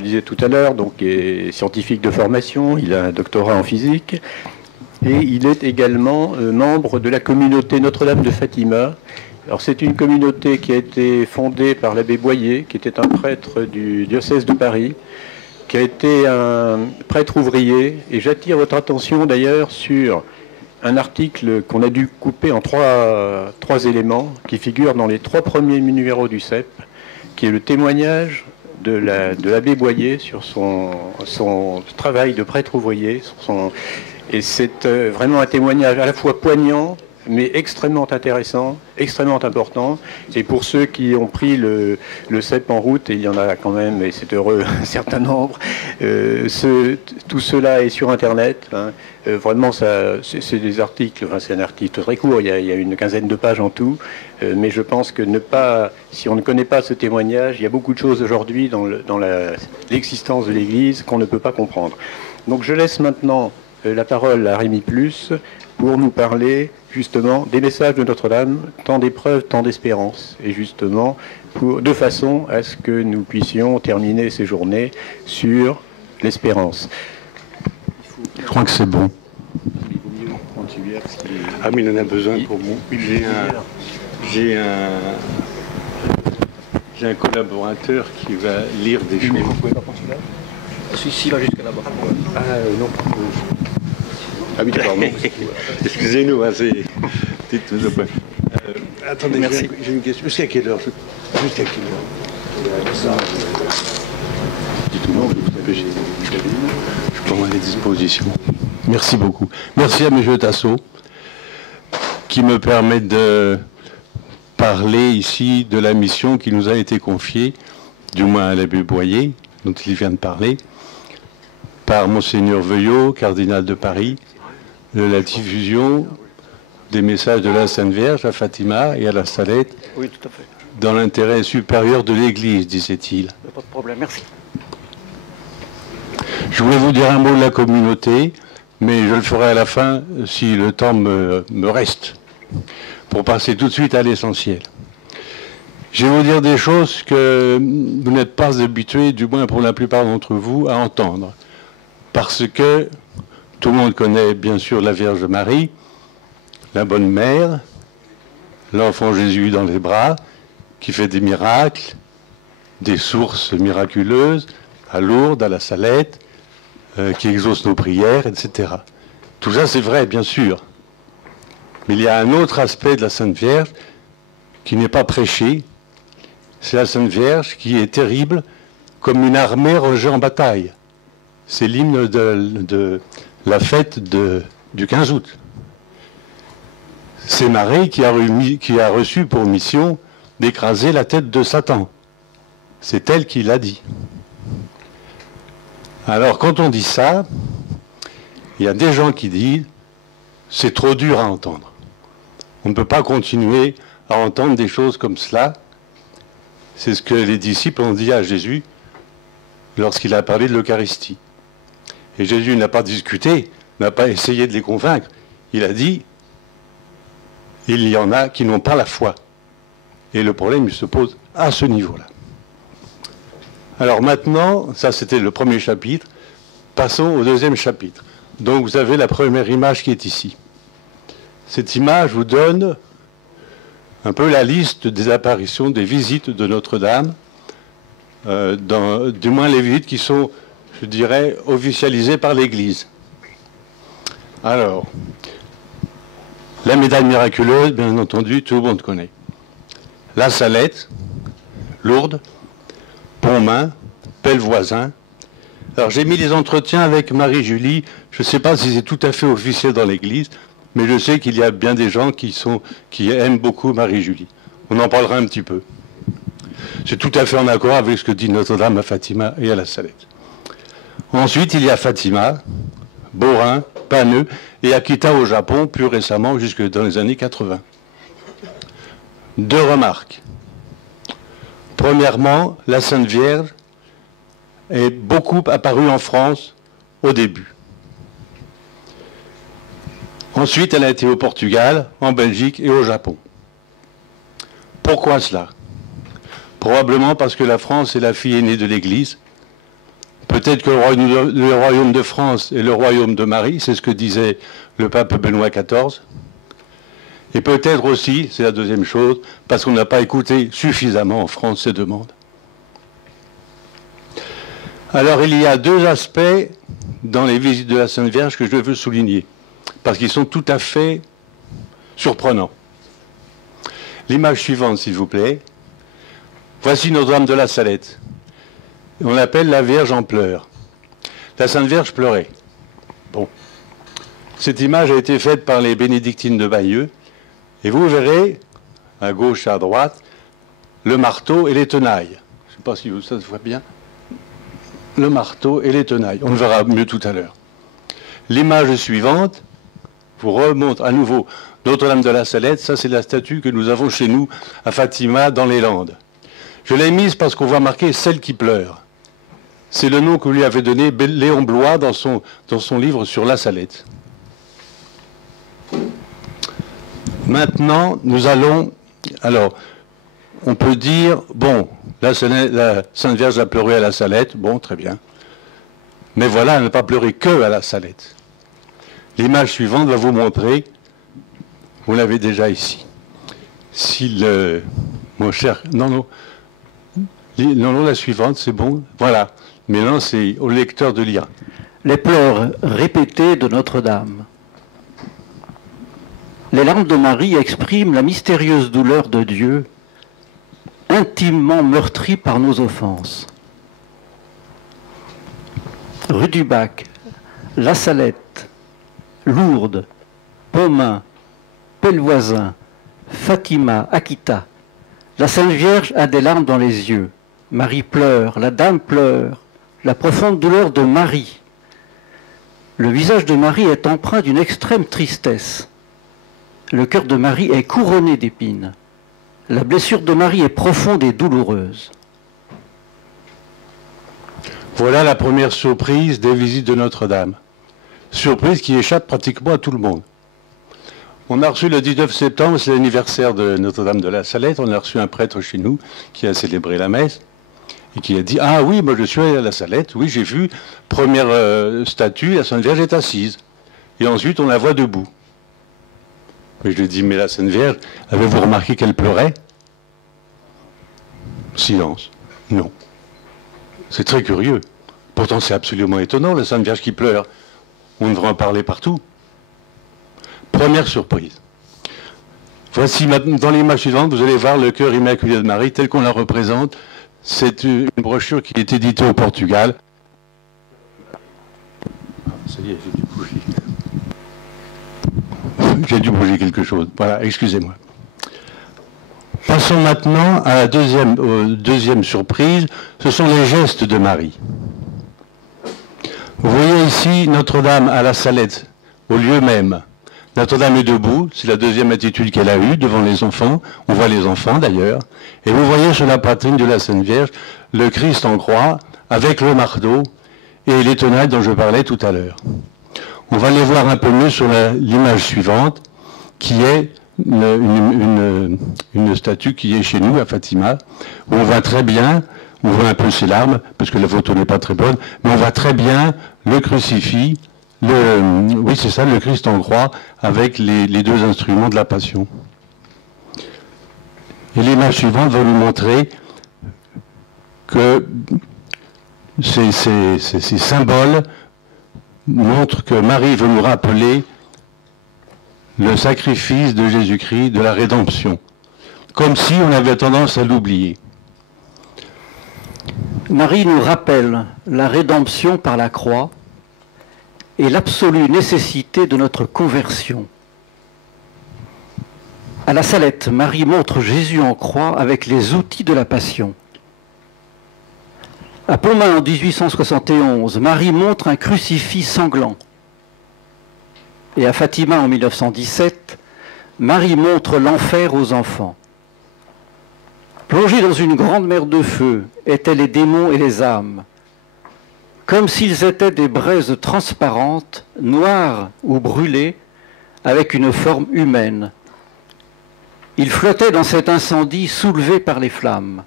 le disais tout à l'heure, donc est scientifique de formation, il a un doctorat en physique, et il est également membre de la communauté Notre-Dame de Fatima. Alors c'est une communauté qui a été fondée par l'abbé Boyer, qui était un prêtre du diocèse de Paris, qui a été un prêtre ouvrier, et j'attire votre attention d'ailleurs sur un article qu'on a dû couper en trois éléments, qui figurent dans les 3 premiers numéros du CEP, qui est le témoignage de l'abbé Boyer sur son travail de prêtre ouvrier. Et c'est vraiment un témoignage à la fois poignant, mais extrêmement intéressant, extrêmement important. Et pour ceux qui ont pris le CEP en route, et il y en a quand même, et c'est heureux, un certain nombre, tout cela est sur Internet. Hein. Vraiment, c'est des articles, enfin, c'est un article très court, il y a une quinzaine de pages en tout. Mais je pense que si on ne connaît pas ce témoignage, il y a beaucoup de choses aujourd'hui dans l'existence de l'Église qu'on ne peut pas comprendre. Donc je laisse maintenant la parole à Rémi Plus pour nous parler justement des messages de Notre-Dame, tant d'épreuves, tant d'espérance, et justement de façon à ce que nous puissions terminer ces journées sur l'espérance. Je crois que c'est bon. Ah mais il en a besoin pour moi. J'ai un collaborateur qui va lire des choses. Vous pouvez pas prendre celui-là? Celui-ci va jusqu'à là-bas. Ah non. Ah oui, pardon. Excusez-nous, hein, c'est... attendez, j'ai une question. Jusqu'à quelle heure? Jusqu'à quelle heure? Dites-moi, je prends les dispositions. Merci beaucoup. Merci à M. Tassot qui me permet de parler ici de la mission qui nous a été confiée, du moins à l'abbé Boyer, dont il vient de parler, par Monseigneur Veuillot, cardinal de Paris, de la diffusion des messages de la Sainte Vierge à Fatima et à la Salette, oui, tout à fait, dans l'intérêt supérieur de l'Église, disait-il. pas de problème, merci. Je voulais vous dire un mot de la communauté, mais je le ferai à la fin si le temps me reste, pour passer tout de suite à l'essentiel. Je vais vous dire des choses que vous n'êtes pas habitués, du moins pour la plupart d'entre vous, à entendre. Parce que tout le monde connaît bien sûr la Vierge Marie, la bonne mère, l'enfant Jésus dans les bras, qui fait des miracles, des sources miraculeuses, à Lourdes, à la Salette, qui exauce nos prières, etc. Tout ça c'est vrai, bien sûr. Mais il y a un autre aspect de la Sainte Vierge qui n'est pas prêché. C'est la Sainte Vierge qui est terrible comme une armée rangée en bataille. C'est l'hymne de la fête du 15 août. C'est Marie qui a reçu pour mission d'écraser la tête de Satan. C'est elle qui l'a dit. Alors quand on dit ça, il y a des gens qui disent c'est trop dur à entendre. On ne peut pas continuer à entendre des choses comme cela. C'est ce que les disciples ont dit à Jésus lorsqu'il a parlé de l'Eucharistie. Et Jésus n'a pas discuté, n'a pas essayé de les convaincre. Il a dit, il y en a qui n'ont pas la foi. Et le problème, il se pose à ce niveau-là. Alors maintenant, ça c'était le premier chapitre. Passons au deuxième chapitre. Donc vous avez la première image qui est ici. Cette image vous donne un peu la liste des apparitions, des visites de Notre-Dame, du moins les visites qui sont, je dirais, officialisées par l'Église. Alors, la médaille miraculeuse, bien entendu, tout le monde connaît. La Salette, Lourdes, Pontmain, Pellevoisin. Alors j'ai mis les entretiens avec Marie-Julie. Je ne sais pas si c'est tout à fait officiel dans l'Église, mais je sais qu'il y a bien des gens qui aiment beaucoup Marie-Julie. On en parlera un petit peu. C'est tout à fait en accord avec ce que dit Notre-Dame à Fatima et à la Salette. Ensuite, il y a Fatima, Borin, Paneux et Akita au Japon, plus récemment, jusque dans les années 80. Deux remarques. Premièrement, la Sainte Vierge est beaucoup apparue en France au début. Ensuite, elle a été au Portugal, en Belgique et au Japon. Pourquoi cela? Probablement parce que la France est la fille aînée de l'Église, Peut-être que le royaume de France est le royaume de Marie, c'est ce que disait le pape Benoît XIV. Et peut-être aussi, c'est la deuxième chose, parce qu'on n'a pas écouté suffisamment en France ces demandes. Alors il y a deux aspects dans les visites de la Sainte Vierge que je veux souligner, parce qu'ils sont tout à fait surprenants. L'image suivante, s'il vous plaît. Voici Notre-Dame de la Salette. On l'appelle la Vierge en pleurs. La Sainte Vierge pleurait. Bon. Cette image a été faite par les bénédictines de Bayeux, et vous verrez, à gauche et à droite, le marteau et les tenailles. Je ne sais pas si ça se voit bien. Le marteau et les tenailles. On le verra mieux tout à l'heure. L'image suivante vous remontre à nouveau Notre-Dame de la Salette. Ça, c'est la statue que nous avons chez nous à Fatima, dans les Landes. Je l'ai mise parce qu'on voit marquer « Celle qui pleure ». C'est le nom que lui avait donné Léon Blois dans son livre sur la Salette. Maintenant, nous allons... Alors, on peut dire, bon, la Sainte Vierge a pleuré à la Salette, bon, très bien. Mais voilà, elle n'a pas pleuré que à la Salette. L'image suivante va vous montrer, vous l'avez déjà ici. Si mon cher, non, la suivante, c'est bon, voilà. Maintenant, c'est au lecteur de lire. Les pleurs répétés de Notre-Dame. Les larmes de Marie expriment la mystérieuse douleur de Dieu, intimement meurtri par nos offenses. Rue du Bac, La Salette, Lourdes, Pomain, Pellevoisin, Fatima, Akita. La Sainte Vierge a des larmes dans les yeux. Marie pleure, la Dame pleure, la profonde douleur de Marie. Le visage de Marie est empreint d'une extrême tristesse. Le cœur de Marie est couronné d'épines. La blessure de Marie est profonde et douloureuse. Voilà la première surprise des visites de Notre-Dame. Surprise qui échappe pratiquement à tout le monde. On a reçu le 19 septembre, c'est l'anniversaire de Notre-Dame de la Salette, on a reçu un prêtre chez nous qui a célébré la messe et qui a dit « Ah oui, moi je suis allé à la Salette, oui j'ai vu, première statue, la Sainte Vierge est assise. Et ensuite on la voit debout. » Mais je lui ai dit « Mais la Sainte Vierge, avez-vous remarqué qu'elle pleurait ?» Silence. Non. C'est très curieux. Pourtant c'est absolument étonnant, la Sainte Vierge qui pleure. On devrait en parler partout. Première surprise. Voici maintenant, dans l'image suivante, vous allez voir le cœur immaculé de Marie tel qu'on la représente. C'est une brochure qui est éditée au Portugal. Ça y est, j'ai dû bouger. J'ai dû bouger quelque chose. Voilà, excusez-moi. Passons maintenant à la deuxième surprise. Ce sont les gestes de Marie. Vous voyez ici Notre-Dame à la Salette, au lieu même. Notre-Dame est debout, c'est la deuxième attitude qu'elle a eue devant les enfants. On voit les enfants d'ailleurs. Et vous voyez sur la poitrine de la Sainte Vierge le Christ en croix avec le marteau et les tenailles dont je parlais tout à l'heure. On va les voir un peu mieux sur l'image suivante qui est une statue qui est chez nous à Fatima où on voit très bien, on voit un peu ses larmes parce que la photo n'est pas très bonne, mais on voit très bien le crucifix. Oui, c'est ça, le Christ en croix, avec les deux instruments de la Passion. Et l'image suivante va nous montrer que ces symboles montrent que Marie veut nous rappeler le sacrifice de Jésus-Christ, de la rédemption, comme si on avait tendance à l'oublier. Marie nous rappelle la rédemption par la croix et l'absolue nécessité de notre conversion. À la Salette, Marie montre Jésus en croix avec les outils de la Passion. À Pomain en 1871, Marie montre un crucifix sanglant. Et à Fatima en 1917, Marie montre l'enfer aux enfants. Plongés dans une grande mer de feu étaient les démons et les âmes, comme s'ils étaient des braises transparentes, noires ou brûlées, avec une forme humaine. Ils flottaient dans cet incendie soulevé par les flammes.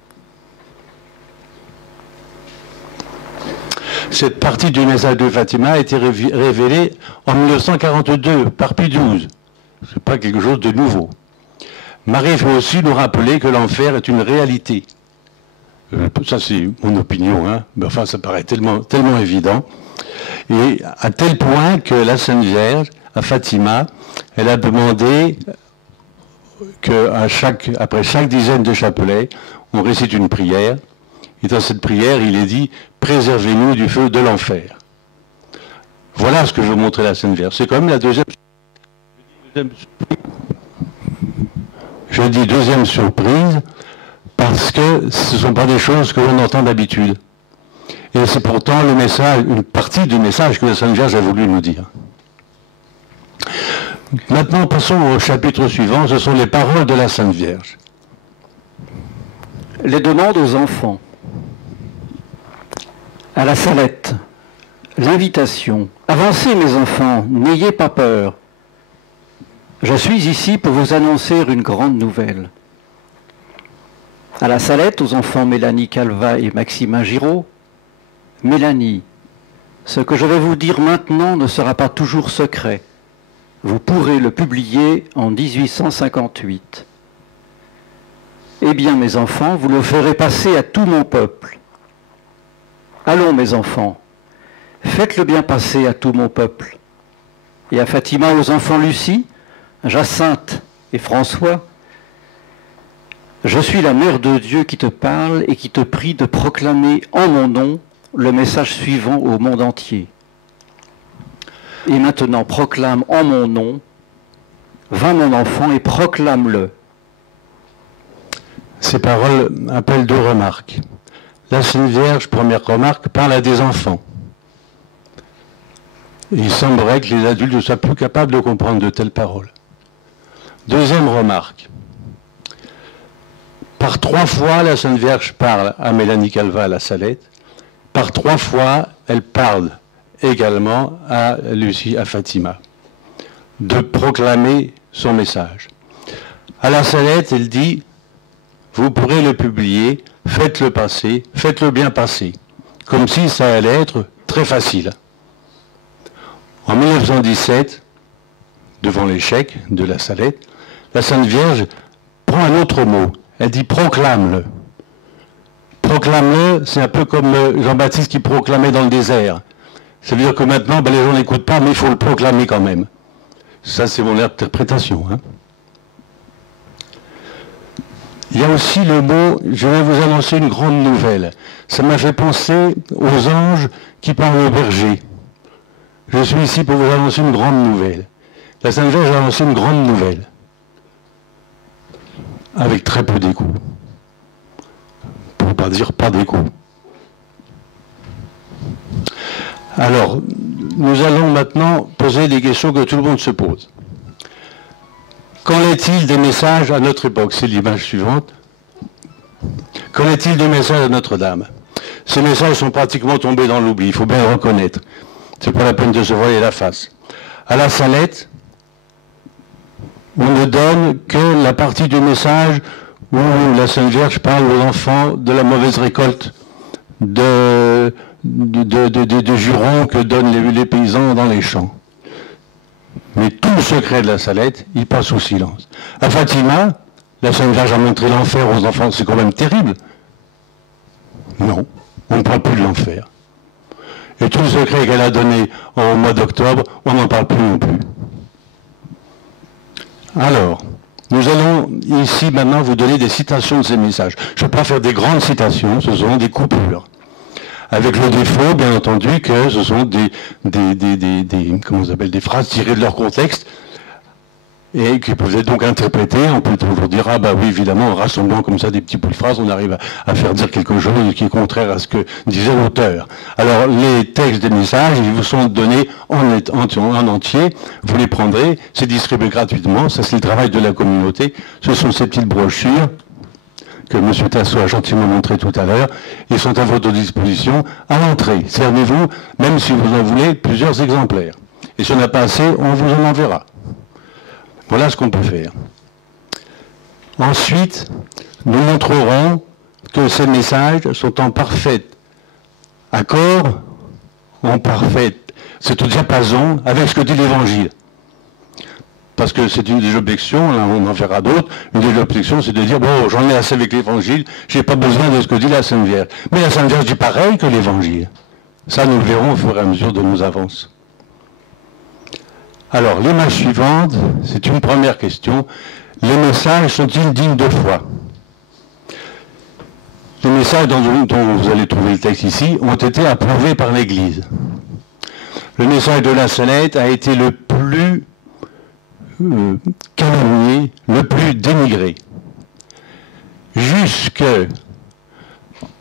Cette partie du message de Fatima a été révélée en 1942 par Pie XII. Ce n'est pas quelque chose de nouveau. Marie faut aussi nous rappeler que l'enfer est une réalité. Ça c'est mon opinion, hein. Mais enfin ça paraît tellement évident. Et à tel point que la Sainte Vierge, à Fatima, elle a demandé qu'après chaque dizaine de chapelets, on récite une prière. Et dans cette prière, il est dit « Préservez-nous du feu de l'enfer ». Voilà ce que veut montrer la Sainte Vierge. C'est quand même la deuxième... Je dis deuxième surprise parce que ce ne sont pas des choses que l'on entend d'habitude. Et c'est pourtant le message, une partie du message que la Sainte Vierge a voulu nous dire. Maintenant, passons au chapitre suivant, ce sont les paroles de la Sainte Vierge. Les demandes aux enfants. À la Salette, l'invitation. Avancez mes enfants, n'ayez pas peur. Je suis ici pour vous annoncer une grande nouvelle. À la Salette, aux enfants Mélanie Calva et Maximin Giraud. Mélanie, ce que je vais vous dire maintenant ne sera pas toujours secret. Vous pourrez le publier en 1858. Eh bien, mes enfants, vous le ferez passer à tout mon peuple. Allons, mes enfants, faites-le bien passer à tout mon peuple. Et à Fatima, aux enfants Lucie, Jacinthe et François, je suis la mère de Dieu qui te parle et qui te prie de proclamer en mon nom le message suivant au monde entier. Et maintenant, proclame en mon nom, va mon enfant et proclame-le. Ces paroles appellent deux remarques. La Sainte Vierge, première remarque, parle à des enfants. Il semblerait que les adultes soient plus capables de comprendre de telles paroles. Deuxième remarque. Par 3 fois, la Sainte Vierge parle à Mélanie Calva à la Salette. Par 3 fois, elle parle également à Lucie, à Fatima, de proclamer son message. À la Salette, elle dit, vous pourrez le publier, faites-le passer, faites-le bien passer, comme si ça allait être très facile. En 1917, devant l'échec de la Salette, la Sainte Vierge prend un autre mot. Elle dit proclame-le. Proclame-le, c'est un peu comme Jean-Baptiste qui proclamait dans le désert. Ça veut dire que maintenant, les gens n'écoutent pas, mais il faut le proclamer quand même. Ça, c'est mon interprétation. Hein. Il y a aussi le mot, je vais vous annoncer une grande nouvelle. Ça m'a fait penser aux anges qui parlent aux bergers. Je suis ici pour vous annoncer une grande nouvelle. La Sainte Vierge a annoncé une grande nouvelle. Avec très peu d'écho. Pour ne pas dire pas d'écho. Alors, nous allons maintenant poser des questions que tout le monde se pose. Qu'en est-il des messages à notre époque? C'est l'image suivante. Qu'en est-il des messages à Notre-Dame? Ces messages sont pratiquement tombés dans l'oubli, il faut bien le reconnaître. C'est pas la peine de se voiler la face. À la Salette, on ne donne que la partie du message où la Sainte Vierge parle aux enfants de la mauvaise récolte de jurons que donnent les paysans dans les champs. Mais tout le secret de la Salette, il passe sous silence. À Fatima, la Sainte Vierge a montré l'enfer aux enfants, c'est quand même terrible. Non, on ne parle plus de l'enfer. Et tout le secret qu'elle a donné au mois d'octobre, on n'en parle plus non plus. Alors, nous allons ici maintenant vous donner des citations de ces messages. Je ne vais pas faire des grandes citations, ce sont des coupures. Avec le défaut, bien entendu, que ce sont des phrases tirées de leur contexte et qui peuvent être donc interprétées. On peut toujours dire, ah bah oui, évidemment, en rassemblant comme ça des petits bouts de phrases, on arrive à faire dire quelque chose qui est contraire à ce que disait l'auteur. Alors, les textes des messages, ils vous sont donnés en entier, vous les prendrez, c'est distribué gratuitement, ça c'est le travail de la communauté, ce sont ces petites brochures que M. Tasso a gentiment montré tout à l'heure, ils sont à votre disposition à l'entrée. Servez-vous, même si vous en voulez, plusieurs exemplaires. Et si on n'a pas assez, on vous en enverra. Voilà ce qu'on peut faire. Ensuite, nous montrerons que ces messages sont en parfait accord en parfait, c'est au diapason avec ce que dit l'Évangile. Parce que c'est une des objections, là on en verra d'autres, une des objections c'est de dire, bon, j'en ai assez avec l'Évangile, j'ai pas besoin de ce que dit la Sainte Vierge. Mais la Sainte Vierge dit pareil que l'Évangile. Ça nous le verrons au fur et à mesure de nos avances. Alors, l'image suivante, c'est une première question. Les messages sont-ils dignes de foi? Les messages dont vous allez trouver le texte ici ont été approuvés par l'Église. Le message de la Salette a été le plus calomnié, le plus dénigré. Jusque,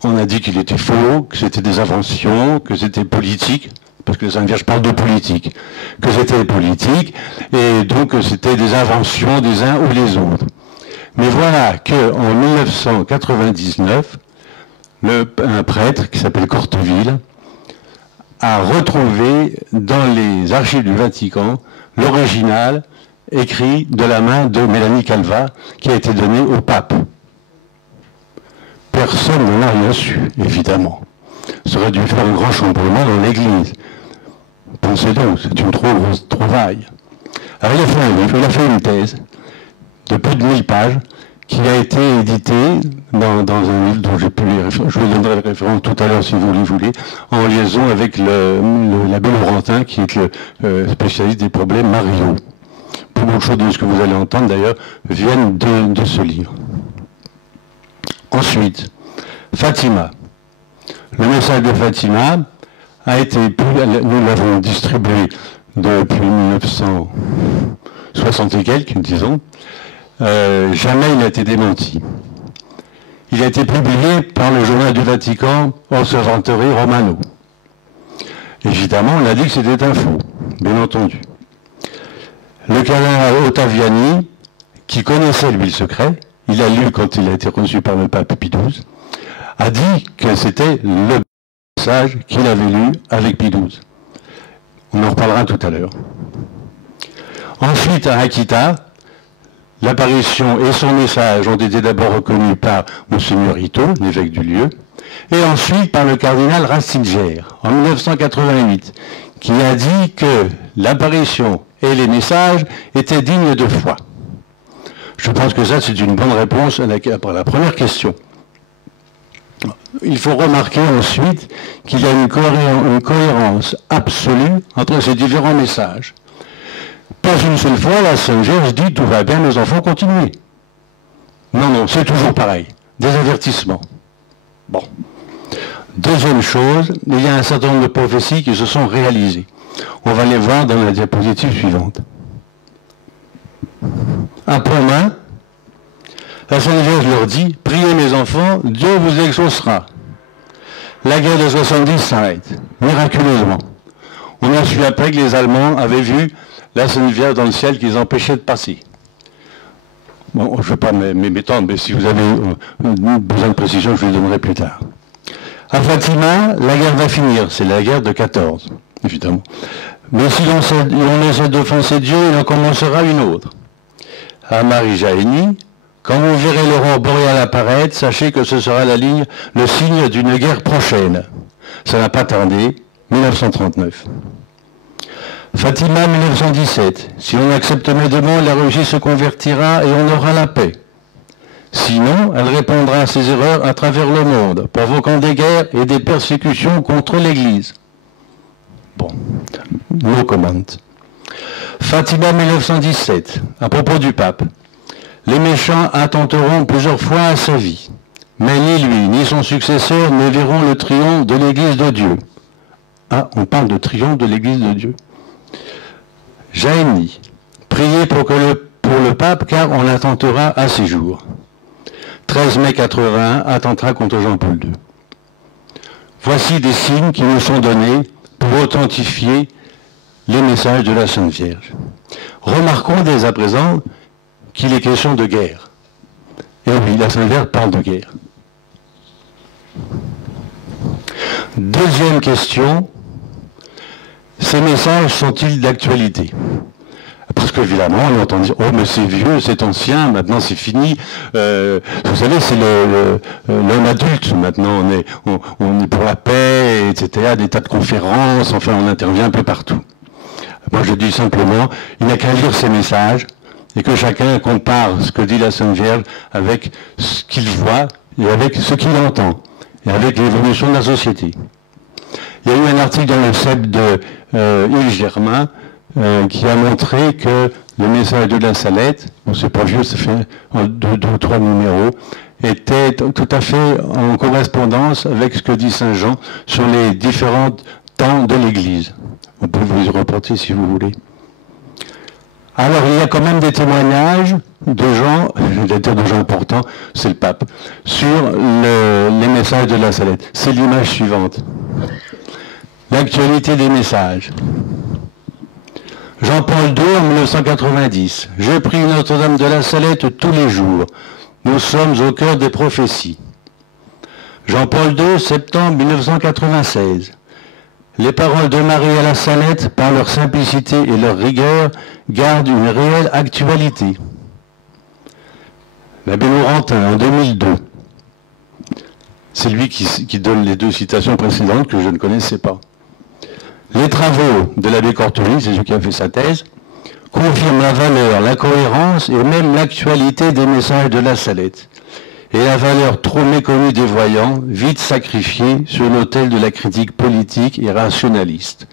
on a dit qu'il était faux, que c'était des inventions, que c'était politique, parce que la Sainte Vierge parle de politique, que c'était politique, et donc que c'était des inventions des uns ou les autres. Mais voilà qu'en 1999, un prêtre qui s'appelle Corteville a retrouvé dans les archives du Vatican l'original écrit de la main de Mélanie Calva qui a été donné au pape. Personne n'en a rien su, évidemment. Ça aurait dû faire un grand chamboulement dans l'Église. Pensez donc, c'est une trop grosse trouvaille. Alors il a fait un livre, il a fait une thèse de plus de 1000 pages qui a été édité dans un livre dont je vous donnerai la référence tout à l'heure si vous le voulez, en liaison avec l'abbé Laurentin qui est le spécialiste des problèmes mariaux. Beaucoup de choses de ce que vous allez entendre d'ailleurs viennent de ce livre. Ensuite, Fatima. Le message de Fatima a été, nous l'avons distribué depuis 1960 et quelques, disons. Jamais il n'a été démenti. Il a été publié par le journal du Vatican, Osservatore Romano. Évidemment, on a dit que c'était un faux, bien entendu. Le cardinal Ottaviani, qui connaissait lui le secret, il a lu quand il a été reçu par le pape Pie XII, a dit que c'était le message qu'il avait lu avec Pie XII. On en reparlera tout à l'heure. Ensuite, à Akita, l'apparition et son message ont été d'abord reconnus par Monseigneur Ito, l'évêque du lieu, et ensuite par le cardinal Ratzinger, en 1988, qui a dit que l'apparition et les messages étaient dignes de foi. Je pense que ça, c'est une bonne réponse à la première question. Il faut remarquer ensuite qu'il y a une cohérence absolue entre ces différents messages. Pas une seule fois, la Sainte Vierge dit « tout va bien, mes enfants, continuez ». Non, non, c'est toujours pareil. Des avertissements. Bon. Deuxième chose, il y a un certain nombre de prophéties qui se sont réalisées. On va les voir dans la diapositive suivante. À Pomain, la Sainte Vierge leur dit « priez mes enfants, Dieu vous exaucera ». La guerre de 70 s'arrête, miraculeusement. On a su après que les Allemands avaient vu la Sainte Vierge dans le ciel qu'ils empêchaient de passer. Bon, je ne vais pas m'étendre, mais si vous avez besoin de précision, je vous le donnerai plus tard. À Fatima, la guerre va finir, c'est la guerre de 14, évidemment. Mais si on essaie d'offenser Dieu, il en commencera une autre. À Marie-Jahénie, quand vous verrez l'aurore boréale apparaître, sachez que ce sera le signe d'une guerre prochaine. Ça n'a pas tardé, 1939. Fatima, 1917. Si l'on accepte mes demandes, la Russie se convertira et on aura la paix. Sinon, elle répondra à ses erreurs à travers le monde, provoquant des guerres et des persécutions contre l'Église. Bon, no comment. Fatima, 1917. À propos du pape. Les méchants attenteront plusieurs fois à sa vie, mais ni lui ni son successeur ne verront le triomphe de l'Église de Dieu. Ah, on parle de triomphe de l'Église de Dieu. Jahénie, priez pour le pape car on l'attentera à ses jours. 13 mai 81, attentera contre Jean-Paul II. Voici des signes qui nous sont donnés pour authentifier les messages de la Sainte Vierge. Remarquons dès à présent qu'il est question de guerre. Et oui, la Sainte Vierge parle de guerre. Deuxième question, ces messages sont-ils d'actualité? Parce qu'évidemment, on entend dire « Oh, mais c'est vieux, c'est ancien, maintenant c'est fini. » Vous savez, c'est l'homme adulte. Maintenant, on est pour la paix etc., des tas de conférences, enfin on intervient un peu partout. Moi je dis simplement, il n'y a qu'à lire ces messages et que chacun compare ce que dit la Sainte Vierge avec ce qu'il voit et avec ce qu'il entend et avec l'évolution de la société. Il y a eu un article dans le CEP de Yves Germain qui a montré que le message de la Salette, bon c'est pas vieux, ça fait deux ou trois numéros, était tout à fait en correspondance avec ce que dit Saint Jean sur les différents temps de l'Église. On peut vous y reporter si vous voulez. Alors il y a quand même des témoignages de gens, je vais dire de gens importants, c'est le pape, sur les messages de la Salette. C'est l'image suivante. L'actualité des messages. Jean-Paul II en 1990. Je prie Notre-Dame de la Salette tous les jours. Nous sommes au cœur des prophéties. Jean-Paul II, septembre 1996. Les paroles de Marie à la Salette, par leur simplicité et leur rigueur, gardent une réelle actualité. L'abbé Laurentin, en 2002. C'est lui qui donne les deux citations précédentes que je ne connaissais pas. Les travaux de l'abbé Cortoli, c'est celui qui a fait sa thèse, confirment la valeur, la cohérence et même l'actualité des messages de la Salette, et la valeur trop méconnue des voyants, vite sacrifiée sur l'autel de la critique politique et rationaliste.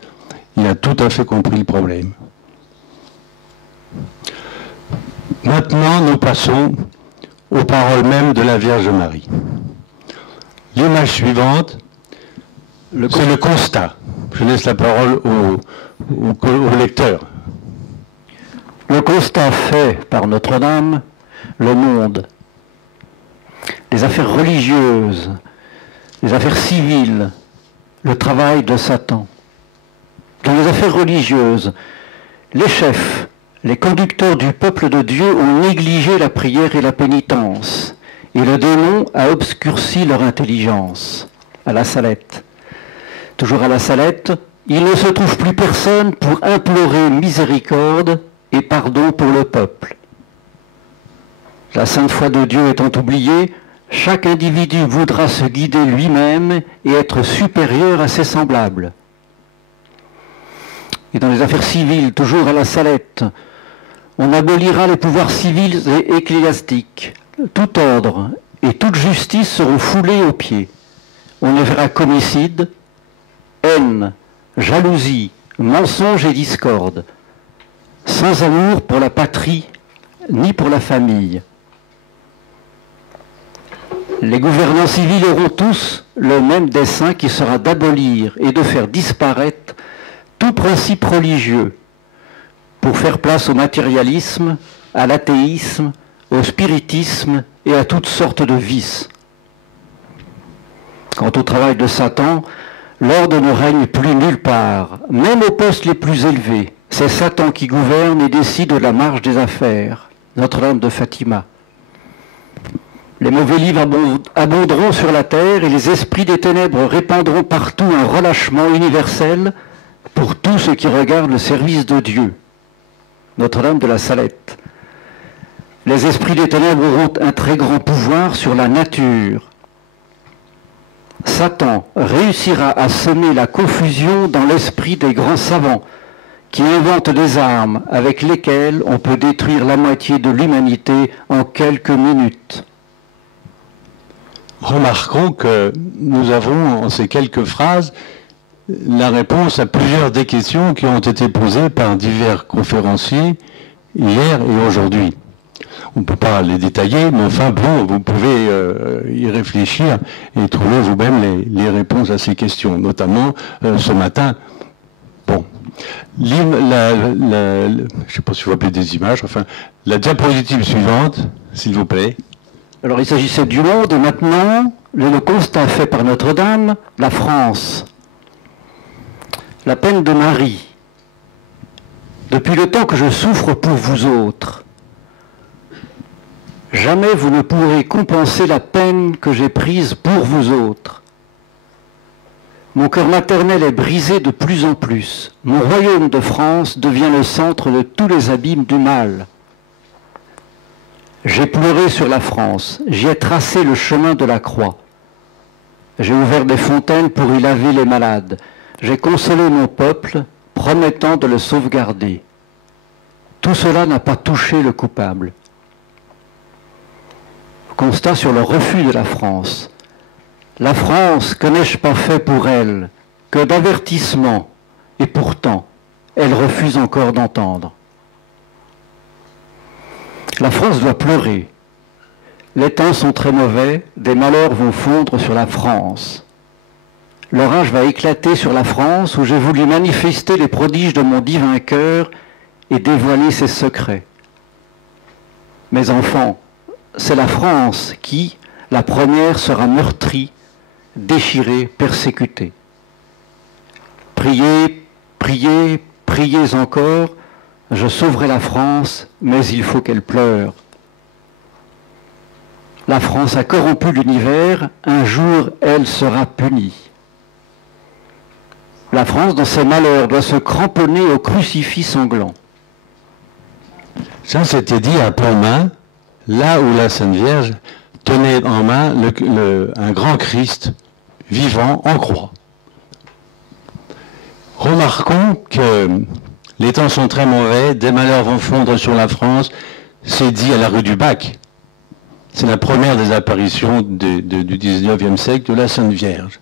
Il a tout à fait compris le problème. Maintenant, nous passons aux paroles mêmes de la Vierge Marie. L'image suivante, c'est le constat. Je laisse la parole au lecteur. Le constat fait par Notre-Dame, le monde, les affaires religieuses, les affaires civiles, le travail de Satan. Dans les affaires religieuses, les chefs, les conducteurs du peuple de Dieu ont négligé la prière et la pénitence, et le démon a obscurci leur intelligence. À la Salette. Toujours à la Salette, il ne se trouve plus personne pour implorer miséricorde et pardon pour le peuple. La sainte foi de Dieu étant oubliée, chaque individu voudra se guider lui-même et être supérieur à ses semblables. Et dans les affaires civiles, toujours à la Salette, on abolira les pouvoirs civils et ecclésiastiques. Tout ordre et toute justice seront foulés aux pieds. On ne verra qu'homicide, haine, jalousie, mensonge et discorde, sans amour pour la patrie ni pour la famille. Les gouvernants civils auront tous le même dessein qui sera d'abolir et de faire disparaître tout principe religieux pour faire place au matérialisme, à l'athéisme, au spiritisme et à toutes sortes de vices. Quant au travail de Satan, l'ordre ne règne plus nulle part, même aux postes les plus élevés. C'est Satan qui gouverne et décide de la marche des affaires. Notre-Dame de Fatima. Les mauvais livres abonderont sur la terre et les esprits des ténèbres répandront partout un relâchement universel pour tous ceux qui regardent le service de Dieu. Notre-Dame de la Salette. Les esprits des ténèbres auront un très grand pouvoir sur la nature. Satan réussira à semer la confusion dans l'esprit des grands savants qui inventent des armes avec lesquelles on peut détruire la moitié de l'humanité en quelques minutes. Remarquons que nous avons, en ces quelques phrases, la réponse à plusieurs des questions qui ont été posées par divers conférenciers hier et aujourd'hui. On ne peut pas les détailler, mais enfin, bon, vous pouvez y réfléchir et trouver vous-même les réponses à ces questions, notamment ce matin. Bon, je ne sais pas si vous appelez des images, enfin, la diapositive suivante, s'il vous plaît. Alors, il s'agissait du monde, et maintenant, le constat fait par Notre-Dame, la France. La peine de Marie. Depuis le temps que je souffre pour vous autres, jamais vous ne pourrez compenser la peine que j'ai prise pour vous autres. Mon cœur maternel est brisé de plus en plus. Mon royaume de France devient le centre de tous les abîmes du mal. J'ai pleuré sur la France, j'y ai tracé le chemin de la croix. J'ai ouvert des fontaines pour y laver les malades. J'ai consolé mon peuple, promettant de le sauvegarder. Tout cela n'a pas touché le coupable. Constat sur le refus de la France. La France, que n'ai-je pas fait pour elle? Que d'avertissements, et pourtant, elle refuse encore d'entendre. La France doit pleurer. Les temps sont très mauvais, des malheurs vont fondre sur la France. L'orage va éclater sur la France où j'ai voulu manifester les prodiges de mon divin cœur et dévoiler ses secrets. Mes enfants, c'est la France qui, la première, sera meurtrie, déchirée, persécutée. Priez, priez, priez encore, je sauverai la France, mais il faut qu'elle pleure. La France a corrompu l'univers, un jour elle sera punie. La France, dans ses malheurs, doit se cramponner au crucifix sanglant. Ça, c'était dit à Pontmain, là où la Sainte Vierge tenait en main un grand Christ vivant en croix. Remarquons que les temps sont très mauvais, des malheurs vont fondre sur la France, c'est dit à la rue du Bac. C'est la première des apparitions du 19e siècle de la Sainte Vierge.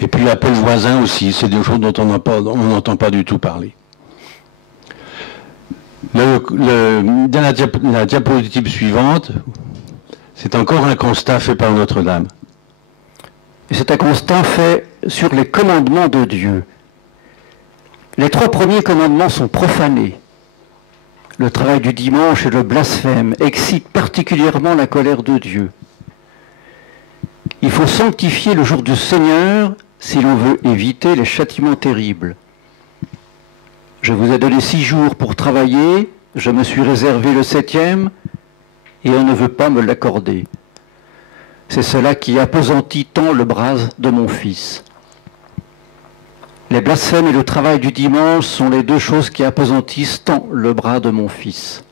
Et puis l'appel voisin aussi, c'est des choses dont on n'entend pas du tout parler. Dans la diapositive suivante, c'est encore un constat fait par Notre-Dame. C'est un constat fait sur les commandements de Dieu. Les 3 premiers commandements sont profanés. Le travail du dimanche et le blasphème excitent particulièrement la colère de Dieu. Il faut sanctifier le jour du Seigneur si l'on veut éviter les châtiments terribles. Je vous ai donné 6 jours pour travailler, je me suis réservé le 7e et on ne veut pas me l'accorder. C'est cela qui appesantit tant le bras de mon fils. Les blasphèmes et le travail du dimanche sont les 2 choses qui appesantissent tant le bras de mon fils.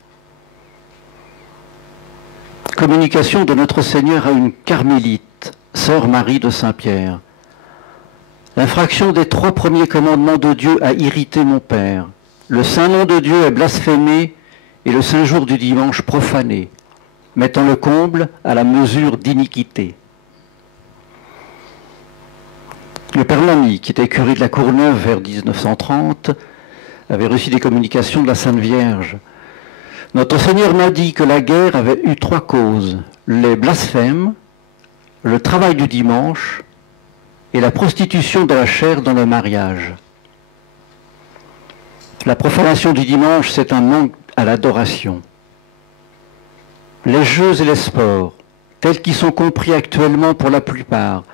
Communication de notre Seigneur à une carmélite, sœur Marie de Saint-Pierre. L'infraction des 3 premiers commandements de Dieu a irrité mon Père. Le saint nom de Dieu est blasphémé et le saint jour du dimanche profané, mettant le comble à la mesure d'iniquité. Le père Lamy, qui était curé de la Courneuve vers 1930, avait reçu des communications de la Sainte Vierge. Notre Seigneur m'a dit que la guerre avait eu 3 causes, les blasphèmes, le travail du dimanche et la prostitution de la chair dans le mariage. La profanation du dimanche, c'est un manque à l'adoration. Les jeux et les sports, tels qu'ils sont compris actuellement pour la plupart,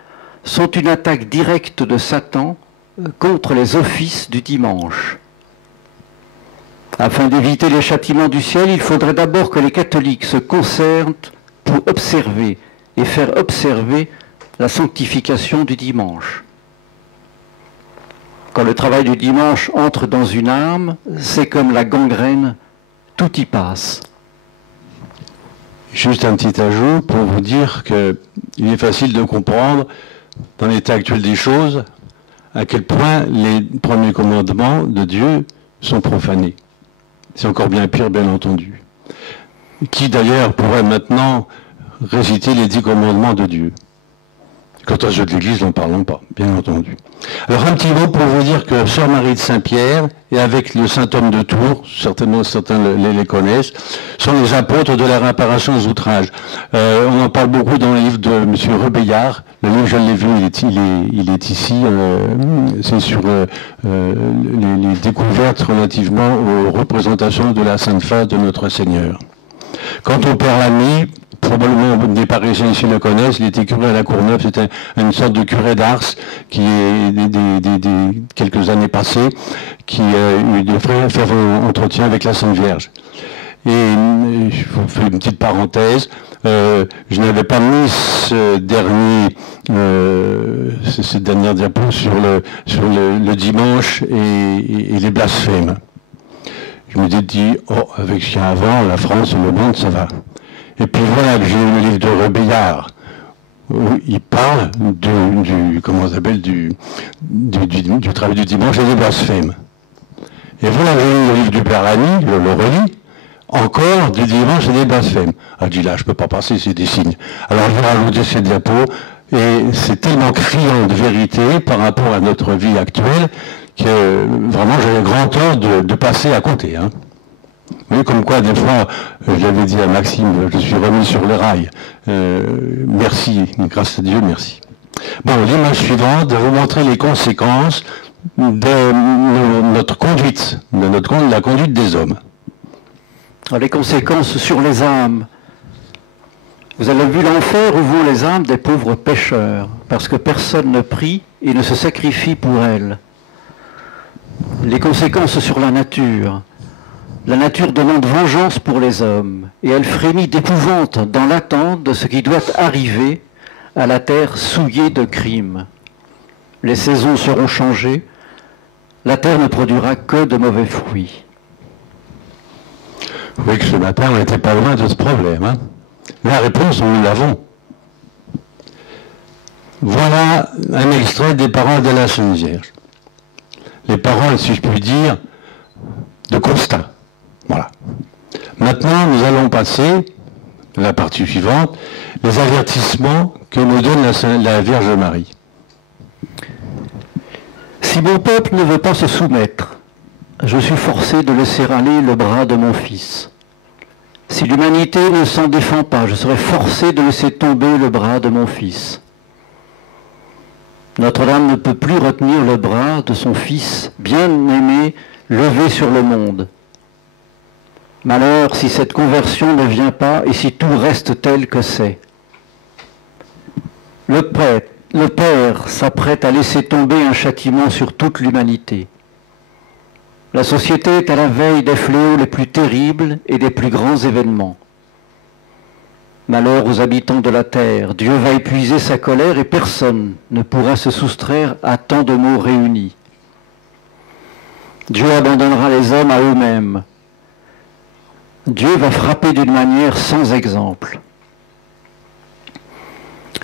sont une attaque directe de Satan contre les offices du dimanche. Afin d'éviter les châtiments du ciel, il faudrait d'abord que les catholiques se concertent pour observer et faire observer la sanctification du dimanche. Quand le travail du dimanche entre dans une âme, c'est comme la gangrène, tout y passe. Juste un petit ajout pour vous dire qu'il est facile de comprendre, dans l'état actuel des choses, à quel point les premiers commandements de Dieu sont profanés. C'est encore bien pire, bien entendu. Qui d'ailleurs pourrait maintenant réciter les 10 commandements de Dieu? Quant aux jeux de l'Église, n'en parlons pas, bien entendu. Alors un petit mot pour vous dire que Sœur Marie de Saint-Pierre, et avec le saint homme de Tours, certainement certains les connaissent, sont les apôtres de la réparation aux outrages. On en parle beaucoup dans le livre de M. Rebillard. Le livre, je l'ai vu, il est ici. C'est sur les découvertes relativement aux représentations de la Sainte Face de notre Seigneur. Quant au Père Lamy, probablement des Parisiens ici le connaissent, il était curé à la Courneuve, c'était une sorte de curé d'Ars qui est quelques années passées, qui a eu des vrais fervents entretiens avec la Sainte Vierge. Et je vous fais une petite parenthèse, je n'avais pas mis cette dernière diapo sur le dimanche et les blasphèmes. Je me suis dit, oh, avec ce qu'il y a avant, la France et le monde, ça va. Et puis voilà que j'ai eu le livre de Rebillard, où il parle comment ça s'appelle, du travail du dimanche et des blasphèmes. Et voilà, le livre du Père Lamy, le relis, encore du dimanche et des blasphèmes. Ah, dit là, je ne peux pas passer, c'est des signes. Alors je vais rajouter ces diapos, et c'est tellement criant de vérité par rapport à notre vie actuelle que vraiment j'avais grand tort de passer à côté. Hein. Vous voyez, comme quoi, des fois, je l'avais dit à Maxime, je suis remis sur les rails. Merci, grâce à Dieu, merci. Bon, l'image suivante va vous montrer les conséquences de notre conduite, de la conduite des hommes. Alors, les conséquences sur les âmes. Vous avez vu l'enfer où vont les âmes des pauvres pécheurs, parce que personne ne prie et ne se sacrifie pour elles. Les conséquences sur la nature. La nature demande vengeance pour les hommes, et elle frémit d'épouvante dans l'attente de ce qui doit arriver à la terre souillée de crimes. Les saisons seront changées, la terre ne produira que de mauvais fruits. Vous voyez que ce matin, on n'était pas loin de ce problème. Hein. La réponse, nous l'avons. Voilà un extrait des paroles de la Sainte Vierge. Les paroles, si je puis dire, de constat. Voilà. Maintenant, nous allons passer à la partie suivante, les avertissements que nous donne la Vierge Marie. Si mon peuple ne veut pas se soumettre, je suis forcé de laisser aller le bras de mon Fils. Si l'humanité ne s'en défend pas, je serai forcé de laisser tomber le bras de mon Fils. Notre-Dame ne peut plus retenir le bras de son Fils bien-aimé levé sur le monde. Malheur si cette conversion ne vient pas et si tout reste tel que c'est. Le Père s'apprête à laisser tomber un châtiment sur toute l'humanité. La société est à la veille des fléaux les plus terribles et des plus grands événements. Malheur aux habitants de la terre, Dieu va épuiser sa colère et personne ne pourra se soustraire à tant de maux réunis. Dieu abandonnera les hommes à eux-mêmes. Dieu va frapper d'une manière sans exemple.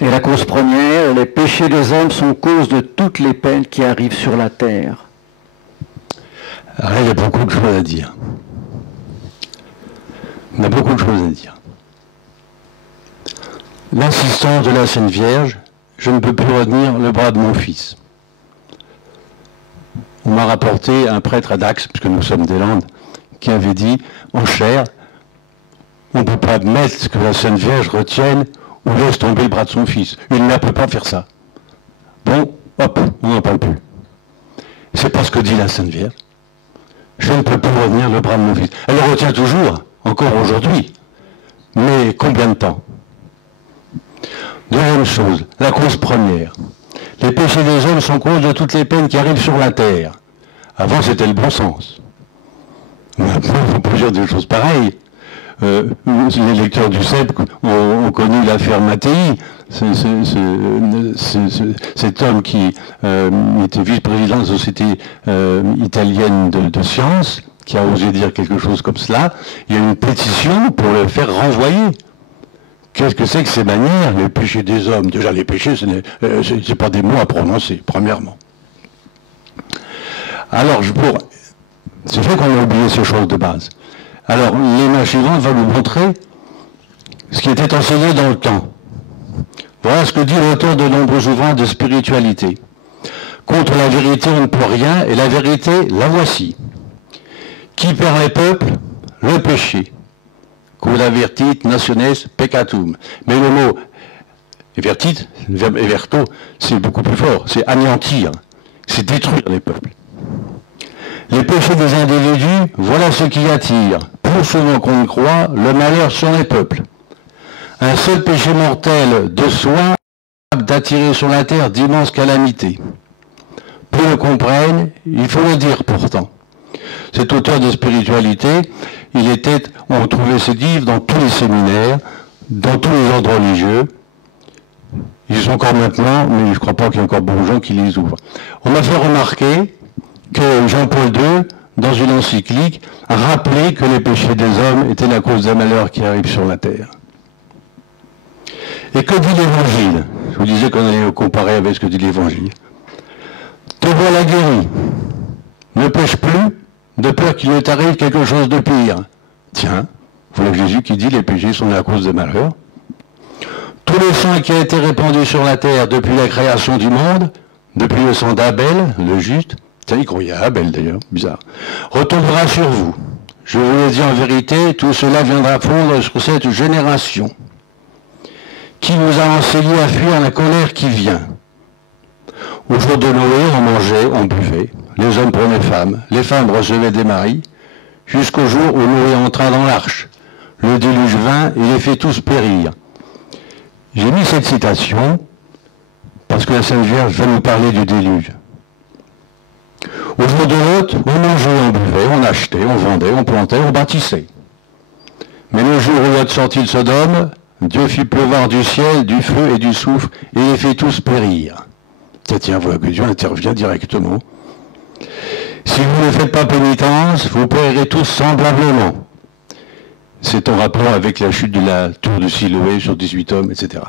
Et la cause première, les péchés des hommes sont cause de toutes les peines qui arrivent sur la terre. Alors, il y a beaucoup de choses à dire. On a beaucoup de choses à dire. L'insistance de la Sainte Vierge, je ne peux plus retenir le bras de mon Fils. On m'a rapporté un prêtre à Dax, puisque nous sommes des Landes, qui avait dit, en chair, on ne peut pas mettre que la Sainte Vierge retienne ou laisse tomber le bras de son Fils. Une mère ne peut pas faire ça. Bon, hop, on n'en parle plus. C'est pas ce que dit la Sainte Vierge. Je ne peux plus retenir le bras de mon Fils. Elle le retient toujours, encore aujourd'hui. Mais combien de temps? Deuxième chose, la cause première. Les péchés des hommes sont cause de toutes les peines qui arrivent sur la terre. Avant, c'était le bon sens. Maintenant, on peut dire des choses pareilles. Les lecteurs du CEP ont connu l'affaire Mattei, cet homme qui était vice-président de la Société italienne de sciences, qui a osé dire quelque chose comme cela. Il y a une pétition pour le faire renvoyer. Qu'est-ce que c'est que ces manières, les péchés des hommes? Déjà, les péchés, ce n'est pas des mots à prononcer, premièrement. Alors, c'est vrai qu'on a oublié ces choses de base. Alors, l'image suivante va nous montrer ce qui était enseigné dans le temps. Voilà ce que dit l'auteur de nombreux ouvrages de spiritualité. Contre la vérité, on ne peut rien, et la vérité, la voici. Qui perd les peuples? Le péché. Quod avertit nationes peccatum. Mais le mot evertit, le verbe everto, c'est beaucoup plus fort. C'est anéantir, c'est détruire les peuples. Les péchés des individus, voilà ce qui attire, plus souvent qu'on ne croit, le malheur sur les peuples. Un seul péché mortel de soi d'attirer sur la terre d'immenses calamités. Peu le comprennent, il faut le dire pourtant. Cet auteur de spiritualité, on trouvait ses livres dans tous les séminaires, dans tous les ordres religieux. Ils sont encore maintenant, mais je ne crois pas qu'il y ait encore beaucoup de gens qui les ouvrent. On m'a fait remarquer que Jean-Paul II, dans une encyclique, a rappelé que les péchés des hommes étaient la cause des malheurs qui arrivent sur la terre. Et que dit l'Évangile? Je vous disais qu'on allait comparer avec ce que dit l'Évangile. Te voilà guéri. Ne pêche plus, de peur qu'il ne t'arrive quelque chose de pire. Tiens, voilà Jésus qui dit les péchés sont à cause des malheurs. Tout le sang qui a été répandu sur la terre depuis la création du monde, depuis le sang d'Abel, le juste, tiens, il croyait à Abel d'ailleurs, bizarre, retombera sur vous. Je vous le dis en vérité, tout cela viendra fondre sur cette génération qui nous a enseigné à fuir la colère qui vient. Au jour de Noé, on mangeait, on buvait, les hommes prenaient femmes, les femmes recevaient des maris, jusqu'au jour où Noé entra dans l'arche. Le déluge vint et les fit tous périr. J'ai mis cette citation parce que la Sainte Vierge va nous parler du déluge. Au jour de Lot, on mangeait, on buvait, on achetait, on vendait, on plantait, on bâtissait. Mais le jour où Lot sortit de Sodome, Dieu fit pleuvoir du ciel, du feu et du soufre, et les fit tous périr. Tiens, voilà que Dieu intervient directement. Si vous ne faites pas pénitence, vous périrez tous semblablement. C'est en rapport avec la chute de la tour de Siloé sur 18 hommes, etc.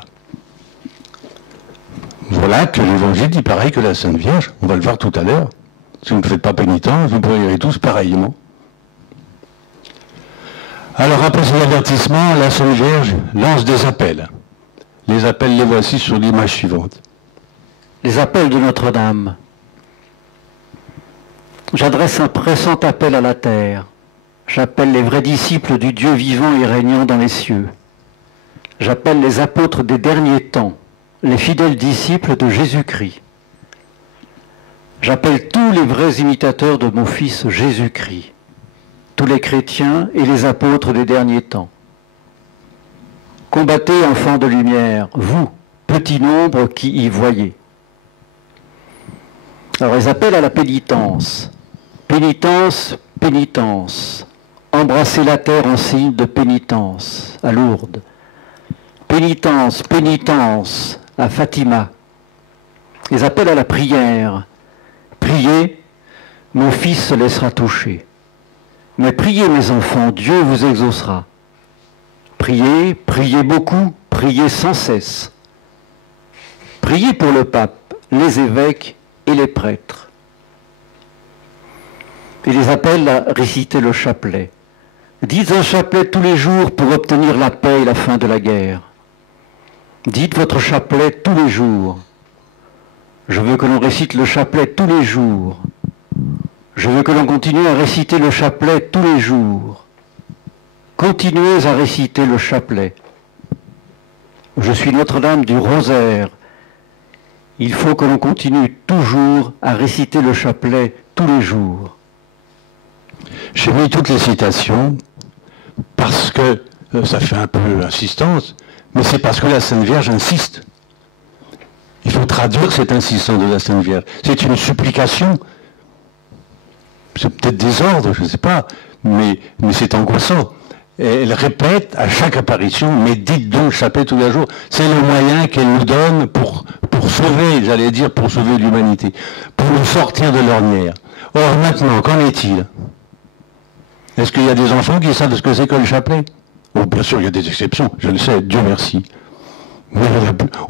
Voilà que l'Évangile dit pareil que la Sainte Vierge. On va le voir tout à l'heure. Si vous ne faites pas pénitence, vous périrez tous pareillement. Alors après cet avertissement, la Sainte Vierge lance des appels. Les appels, les voici sur l'image suivante. Les appels de Notre-Dame. J'adresse un pressant appel à la terre. J'appelle les vrais disciples du Dieu vivant et régnant dans les cieux. J'appelle les apôtres des derniers temps, les fidèles disciples de Jésus-Christ. J'appelle tous les vrais imitateurs de mon Fils Jésus-Christ, tous les chrétiens et les apôtres des derniers temps. Combattez, enfants de lumière, vous, petit nombre qui y voyez. Alors ils appellent à la pénitence. Pénitence, pénitence. Embrasser la terre en signe de pénitence à Lourdes. Pénitence, pénitence à Fatima. Ils appellent à la prière. Priez, mon fils se laissera toucher. Mais priez mes enfants, Dieu vous exaucera. Priez, priez beaucoup, priez sans cesse. Priez pour le pape, les évêques et les prêtres. Et les appelle à réciter le chapelet. Dites un chapelet tous les jours pour obtenir la paix et la fin de la guerre. Dites votre chapelet tous les jours. Je veux que l'on récite le chapelet tous les jours. Je veux que l'on continue à réciter le chapelet tous les jours. Continuez à réciter le chapelet. Je suis Notre-Dame du Rosaire. Il faut que l'on continue toujours à réciter le chapelet tous les jours. J'ai mis toutes les citations parce que ça fait un peu insistance, mais c'est parce que la Sainte Vierge insiste. Il faut traduire cette insistance de la Sainte Vierge. C'est une supplication. C'est peut-être des ordres, je ne sais pas, mais c'est angoissant. Et elle répète à chaque apparition, mais dites donc chapelet tous les jours. C'est le moyen qu'elle nous donne pour sauver, j'allais dire, pour sauver l'humanité, pour nous sortir de l'ornière. Or maintenant, qu'en est-il? Est-ce qu'il y a des enfants qui savent ce que c'est que le chapelet? Oh, bien sûr, il y a des exceptions, je le sais, Dieu merci. Mais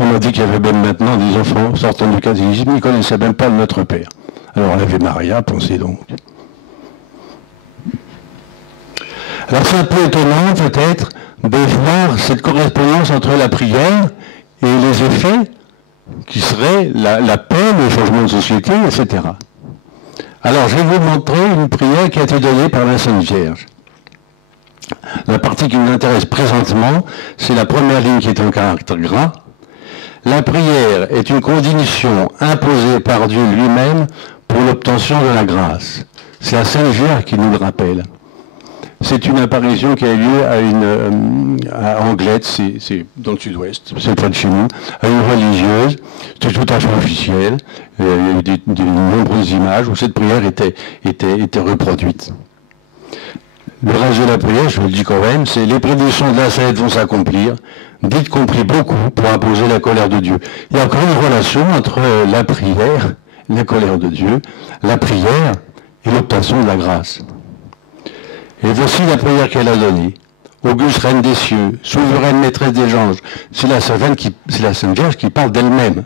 on m'a dit qu'il y avait même maintenant des enfants sortant du catéchisme, ils ne connaissaient même pas le Notre Père. Alors l'Ave Maria, pensez donc. Alors c'est un peu étonnant peut-être de voir cette correspondance entre la prière et les effets qui seraient la paix, le changement de société, etc. Alors je vais vous montrer une prière qui a été donnée par la Sainte Vierge. La partie qui nous intéresse présentement, c'est la première ligne qui est en caractère gras. La prière est une condition imposée par Dieu lui-même pour l'obtention de la grâce. C'est la Sainte Vierge qui nous le rappelle. C'est une apparition qui a eu lieu à Anglette, c'est dans le sud-ouest, c'est près de chez nous, à une religieuse. C'était tout à fait officiel. Il y a eu de nombreuses images où cette prière était reproduite. Le reste de la prière, je vous le dis quand même, c'est les prédictions de la Sainte vont s'accomplir. Dites qu'on prie beaucoup pour imposer la colère de Dieu. Il y a encore une relation entre la prière, la colère de Dieu, la prière et l'obtention de la grâce. Et voici la prière qu'elle a donnée. Auguste reine des cieux, souveraine maîtresse des anges. C'est la Sainte Vierge qui parle d'elle-même.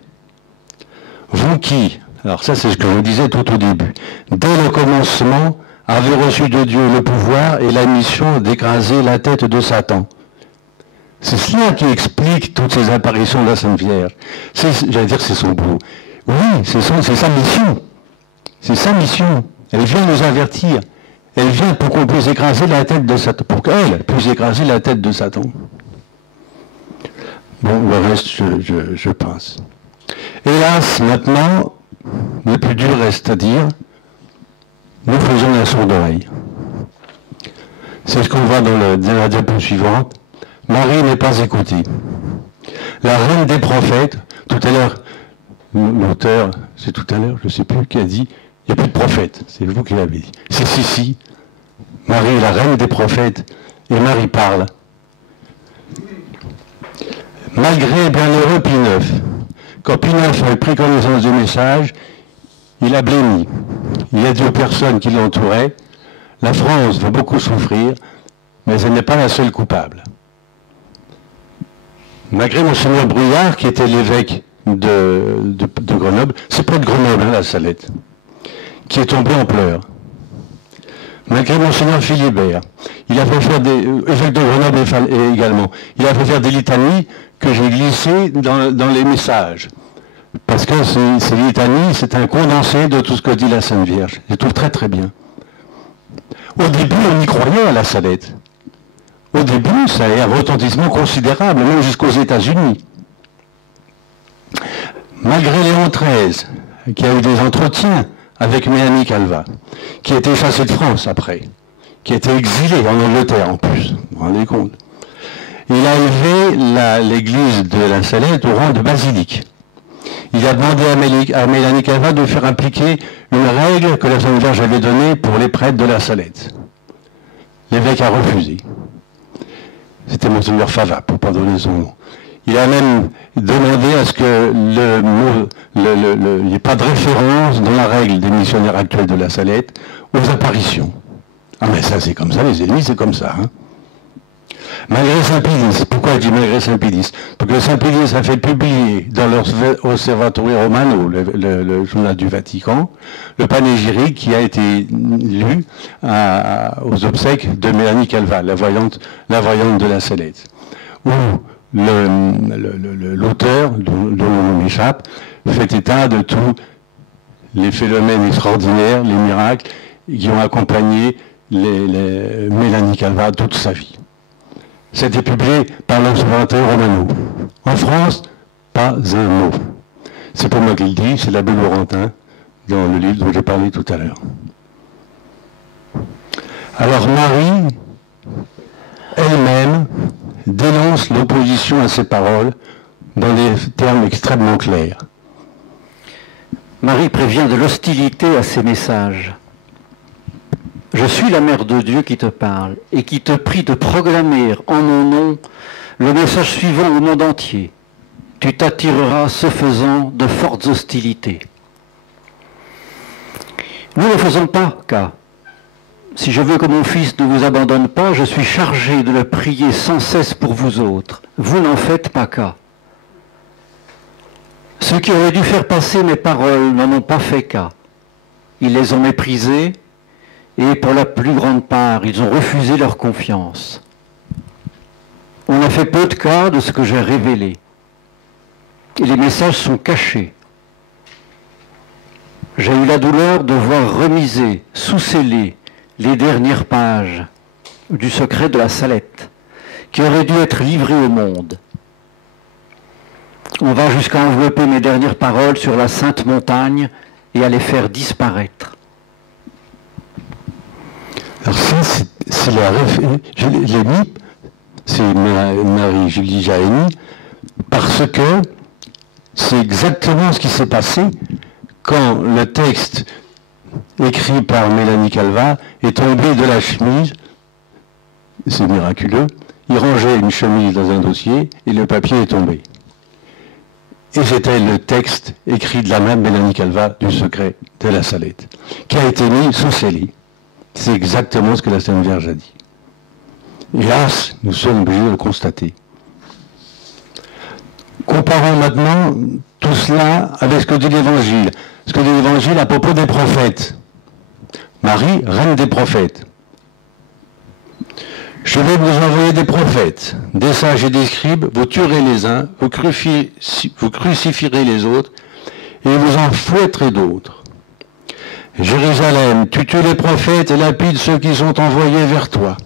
Vous qui, alors ça c'est ce que je disais tout au début, dès le commencement, avez reçu de Dieu le pouvoir et la mission d'écraser la tête de Satan. C'est cela qui explique toutes ces apparitions de la Sainte Vierge. J'allais dire c'est son boulot. Oui, c'est sa mission. C'est sa mission. Elle vient nous avertir. Elle vient pour qu'on puisse écraser la tête de Satan. Pour qu'elle puisse écraser la tête de Satan. Bon, le reste, je pense. Hélas, maintenant, le plus dur reste à dire, nous faisons la sourde oreille. C'est ce qu'on voit dans la diapo suivante. Marie n'est pas écoutée. La reine des prophètes, tout à l'heure, l'auteur, c'est tout à l'heure, je ne sais plus, qui a dit, il n'y a plus de prophètes. C'est vous qui l'avez dit. C'est si. Marie est la reine des prophètes, et Marie parle. Malgré bienheureux Pie IX, quand Pie IX avait pris connaissance du message, il a blémi. Il a dit aux personnes qui l'entouraient, la France va beaucoup souffrir, mais elle n'est pas la seule coupable. Malgré Monseigneur Bruyard, qui était l'évêque de Grenoble, c'est pas de Grenoble, hein, la Salette, qui est tombé en pleurs. Malgré Monseigneur Philibert, il a fait faire évêque de Grenoble également, il a fait faire des litanies que j'ai glissées dans les messages. Parce que ces litanies, c'est un condensé de tout ce que dit la Sainte Vierge. Je trouve très très bien. Au début, on y croyait à la Salette. Au début, ça a eu un retentissement considérable, même jusqu'aux États-Unis. Malgré Léon XIII, qui a eu des entretiens avec Mélanie Calvat, qui a été chassée de France après, qui a été exilée en Angleterre en plus, vous vous rendez compte. Il a élevé l'église de la Salette au rang de basilique. Il a demandé à Mélanie Calvat de faire appliquer une règle que la Sainte Vierge avait donnée pour les prêtres de la Salette. L'évêque a refusé. C'était Monseigneur Favat, pour ne pas donner son nom. Il a même demandé à ce que il n'y ait pas de référence dans la règle des missionnaires actuels de la Salette aux apparitions. Ah mais ça c'est comme ça, les ennemis c'est comme ça. Hein. Malgré Saint-Pédis, pourquoi je dis malgré Saint-Pédis? Parce que Saint-Pédis a fait publier dans l'Osservatore Romano, le journal du Vatican, le panégyrique qui a été lu aux obsèques de Mélanie Calvat, la voyante de la Salette. Où l'auteur, dont le nom m'échappe, fait état de tous les phénomènes extraordinaires, les miracles qui ont accompagné Mélanie Calvat toute sa vie. C'était publié par l'Osservatore Romano. En France, pas un mot. C'est pas moi qui le dis, c'est l'abbé Laurentin, dans le livre dont j'ai parlé tout à l'heure. Alors Marie, elle-même, dénonce l'opposition à ces paroles dans des termes extrêmement clairs. Marie prévient de l'hostilité à ces messages. Je suis la mère de Dieu qui te parle et qui te prie de proclamer en mon nom le message suivant au monde entier. Tu t'attireras, ce faisant, de fortes hostilités. Nous ne faisons pas cas. Si je veux que mon fils ne vous abandonne pas, je suis chargé de le prier sans cesse pour vous autres. Vous n'en faites pas cas. Ceux qui auraient dû faire passer mes paroles n'en ont pas fait cas. Ils les ont méprisées, et pour la plus grande part, ils ont refusé leur confiance. On a fait peu de cas de ce que j'ai révélé. Et les messages sont cachés. J'ai eu la douleur de voir remiser, sous-scellées, les dernières pages du secret de la Salette, qui aurait dû être livré au monde. On va jusqu'à envelopper mes dernières paroles sur la Sainte Montagne et à les faire disparaître. Alors ça, c'est la référence. Je l'ai mis, c'est Marie-Julie Jahenny, parce que c'est exactement ce qui s'est passé quand le texte écrit par Mélanie Calvat est tombé de la chemise. C'est miraculeux. Il rangeait une chemise dans un dossier et le papier est tombé. Et c'était le texte écrit de la même Mélanie Calvat du secret de la Salette, qui a été mis sous scellé. C'est exactement ce que la Sainte Vierge a dit. Hélas, nous sommes obligés de le constater. Comparons maintenant tout cela avec ce que dit l'Évangile. Ce que dit l'Évangile à propos des prophètes. Marie, reine des prophètes. Je vais vous envoyer des prophètes, des sages et des scribes, vous tuerez les uns, vous crucifierez les autres, et vous en fouetterez d'autres. Jérusalem, tu tues les prophètes et lapides ceux qui sont envoyés vers toi.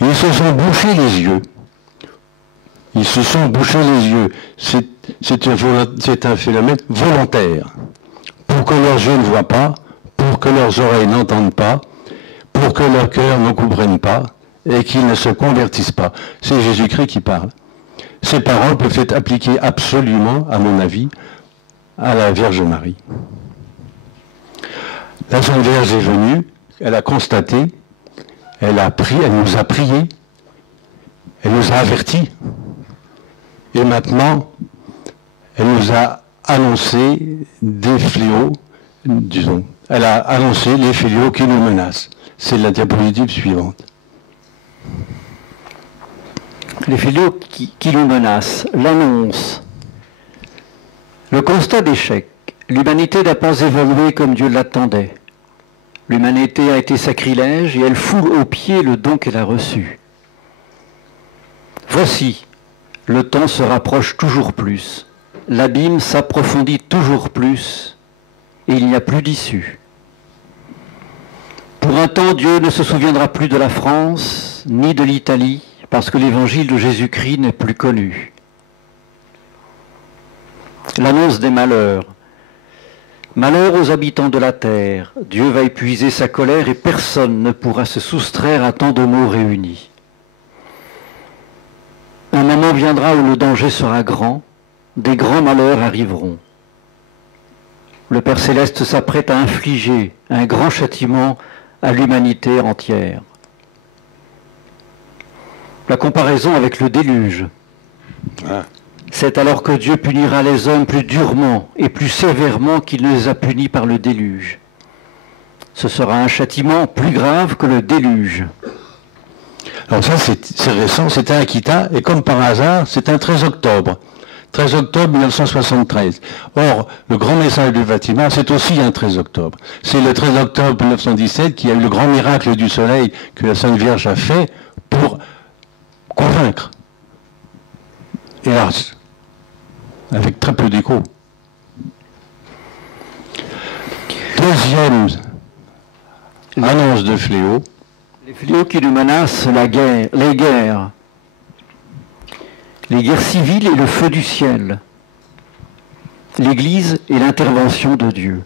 Ils se sont bouchés les yeux. Ils se sont bouchés les yeux. C'est un phénomène volontaire. Pour que leurs yeux ne voient pas, pour que leurs oreilles n'entendent pas, pour que leur cœur ne comprenne pas et qu'ils ne se convertissent pas. C'est Jésus-Christ qui parle. Ces paroles peuvent être appliquées absolument, à mon avis, à la Vierge Marie. La Sainte Vierge est venue, elle a constaté, elle nous a prié, elle nous a avertis, et maintenant, elle nous a annoncé des fléaux, disons, elle a annoncé les fléaux qui nous menacent. C'est la diapositive suivante. Les fléaux qui nous menacent, l'annonce. Le constat d'échec. L'humanité n'a pas évolué comme Dieu l'attendait. L'humanité a été sacrilège et elle foule aux pieds le don qu'elle a reçu. Voici, le temps se rapproche toujours plus, l'abîme s'approfondit toujours plus et il n'y a plus d'issue. Pour un temps, Dieu ne se souviendra plus de la France ni de l'Italie parce que l'évangile de Jésus-Christ n'est plus connu. L'annonce des malheurs. Malheur aux habitants de la terre, Dieu va épuiser sa colère et personne ne pourra se soustraire à tant de mots réunis. Un moment viendra où le danger sera grand, des grands malheurs arriveront. Le Père Céleste s'apprête à infliger un grand châtiment à l'humanité entière. La comparaison avec le déluge. C'est alors que Dieu punira les hommes plus durement et plus sévèrement qu'il ne les a punis par le déluge. Ce sera un châtiment plus grave que le déluge. Alors ça, c'est récent, c'était à Akita, et comme par hasard, c'est un 13 octobre. 13 octobre 1973. Or, le grand message du Fatima, c'est aussi un 13 octobre. C'est le 13 octobre 1917 qui a eu le grand miracle du soleil que la Sainte Vierge a fait pour convaincre. Hélas, avec très peu d'écho. Deuxième annonce de fléau. Les fléaux qui nous menacent, les guerres civiles et le feu du ciel, l'Église et l'intervention de Dieu.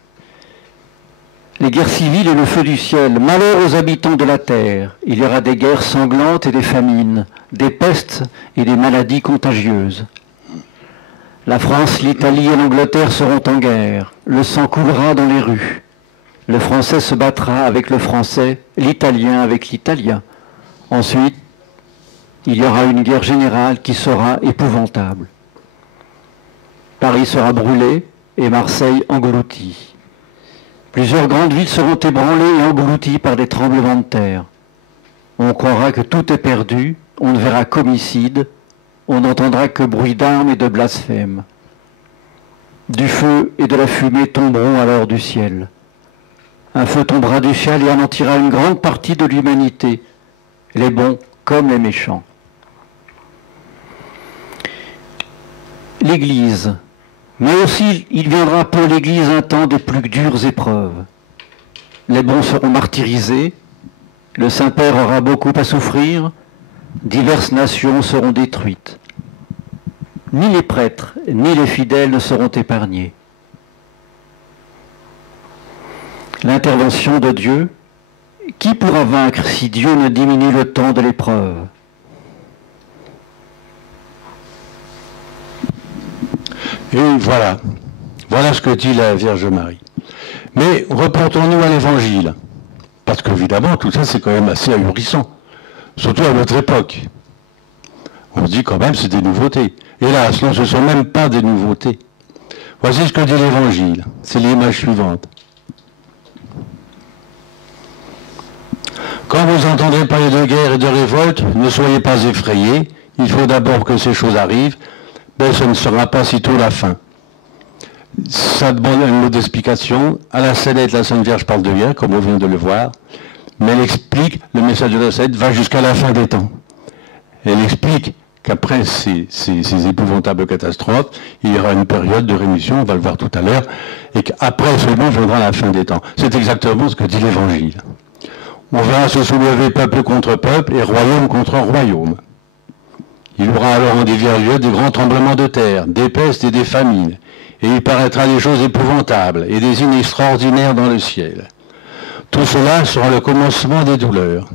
Les guerres civiles et le feu du ciel, malheur aux habitants de la terre. Il y aura des guerres sanglantes et des famines, des pestes et des maladies contagieuses. La France, l'Italie et l'Angleterre seront en guerre. Le sang coulera dans les rues. Le Français se battra avec le Français, l'Italien avec l'Italien. Ensuite, il y aura une guerre générale qui sera épouvantable. Paris sera brûlé et Marseille engloutie. Plusieurs grandes villes seront ébranlées et englouties par des tremblements de terre. On croira que tout est perdu, on ne verra qu'homicide, on n'entendra que bruit d'armes et de blasphèmes. Du feu et de la fumée tomberont alors du ciel. Un feu tombera du ciel et anéantira une grande partie de l'humanité, les bons comme les méchants. L'Église. Mais aussi, il viendra pour l'Église un temps des plus dures épreuves. Les bons seront martyrisés, le Saint-Père aura beaucoup à souffrir, diverses nations seront détruites. Ni les prêtres, ni les fidèles ne seront épargnés. L'intervention de Dieu, qui pourra vaincre si Dieu ne diminue le temps de l'épreuve? Et voilà ce que dit la Vierge Marie. Mais reportons-nous à l'Évangile, parce qu'évidemment, tout ça, c'est quand même assez ahurissant, surtout à notre époque. On se dit quand même, c'est des nouveautés. Hélas, non, ce ne sont même pas des nouveautés. Voici ce que dit l'Évangile. C'est l'image suivante. Quand vous entendrez parler de guerre et de révolte, ne soyez pas effrayés. Il faut d'abord que ces choses arrivent, mais ce ne sera pas sitôt la fin. Ça demande un mot d'explication. À la Salette, la Sainte Vierge parle de guerre, comme on vient de le voir, mais elle explique, le message de la Salette va jusqu'à la fin des temps. Elle explique qu'après ces épouvantables catastrophes, il y aura une période de rémission, on va le voir tout à l'heure, et qu'après seulement viendra la fin des temps. C'est exactement ce que dit l'Évangile. On verra se soulever peuple contre peuple et royaume contre royaume. Il y aura alors en divers lieux des grands tremblements de terre, des pestes et des famines, et il paraîtra des choses épouvantables et des signes extraordinaires dans le ciel. Tout cela sera le commencement des douleurs.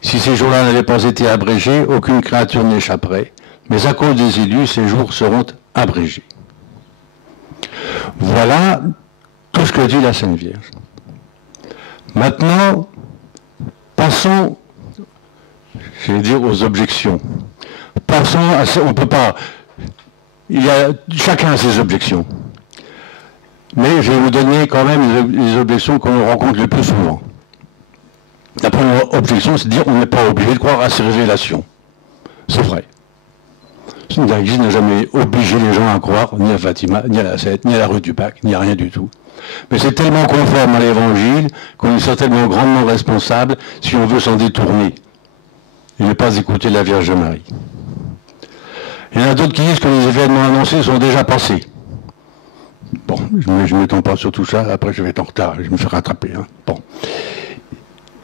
Si ces jours-là n'avaient pas été abrégés, aucune créature n'échapperait, mais à cause des élus, ces jours seront abrégés. Voilà tout ce que dit la Sainte Vierge. Maintenant, passons, je vais dire, aux objections. Passons à... On ne peut pas... Chacun a ses objections. Mais je vais vous donner quand même les objections qu'on rencontre le plus souvent. La première objection, c'est de dire qu'on n'est pas obligé de croire à ces révélations. C'est vrai. L'Église n'a jamais obligé les gens à croire ni à Fatima, ni à la Salette, ni à la rue du Bac, ni à rien du tout. Mais c'est tellement conforme à l'Évangile qu'on est certainement grandement responsable si on veut s'en détourner et ne pas écouter la Vierge Marie. Il y en a d'autres qui disent que les événements annoncés sont déjà passés. Bon, je ne m'étends pas sur tout ça, après je vais être en retard, je me fais rattraper. Hein. Bon.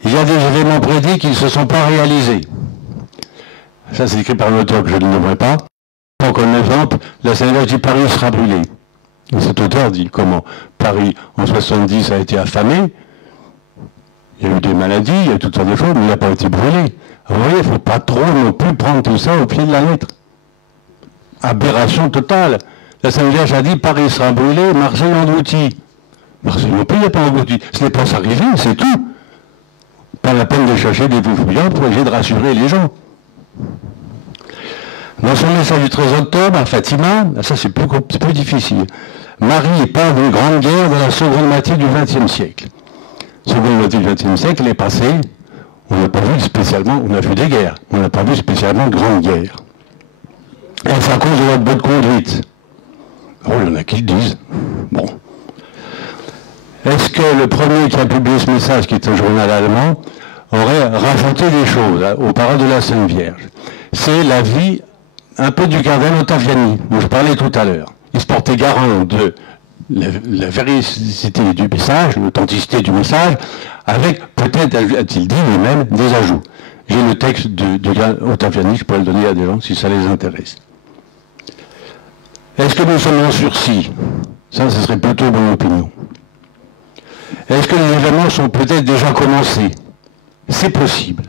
Il y a des événements prédits qui ne se sont pas réalisés. Ça, c'est écrit par un auteur que je ne nommerai pas. Comme exemple, la Sainte Vierge dit Paris sera brûlé. Et cet auteur dit comment Paris, en 70, a été affamé. Il y a eu des maladies, il y a eu toutes sortes de choses, mais il n'a pas été brûlé. Vous voyez, il ne faut pas trop non plus prendre tout ça au pied de la lettre. Aberration totale. La Sainte Vierge a dit Paris sera brûlé, Marseille englouti. Marseille non plus n'est pas englouti. Ce n'est pas arrivé, c'est tout. Pas la peine de chercher des bouffouillants pour essayer de rassurer les gens. Dans son message du 13 octobre à Fatima, ça c'est plus difficile. Marie parle d'une grande guerre dans la seconde moitié du XXe siècle. Seconde moitié du XXe siècle, elle est passée, on n'a pas vu spécialement, on a vu des guerres, on n'a pas vu spécialement de grandes guerres. Et c'est à cause de notre bonne conduite. Oh, il y en a qui le disent. Bon. Est-ce que le premier qui a publié ce message, qui est un journal allemand, aurait rajouté des choses aux paroles de la Sainte Vierge? C'est la vie un peu du cardinal Ottaviani, dont je parlais tout à l'heure. Il se portait garant de la véracité du message, l'authenticité du message, avec peut-être, a-t-il dit lui-même, des ajouts. J'ai le texte de Ottaviani, je pourrais le donner à des gens si ça les intéresse. Est-ce que nous sommes en sursis? Ça, ce serait plutôt mon opinion. Est-ce que les événements sont peut-être déjà commencés? C'est possible.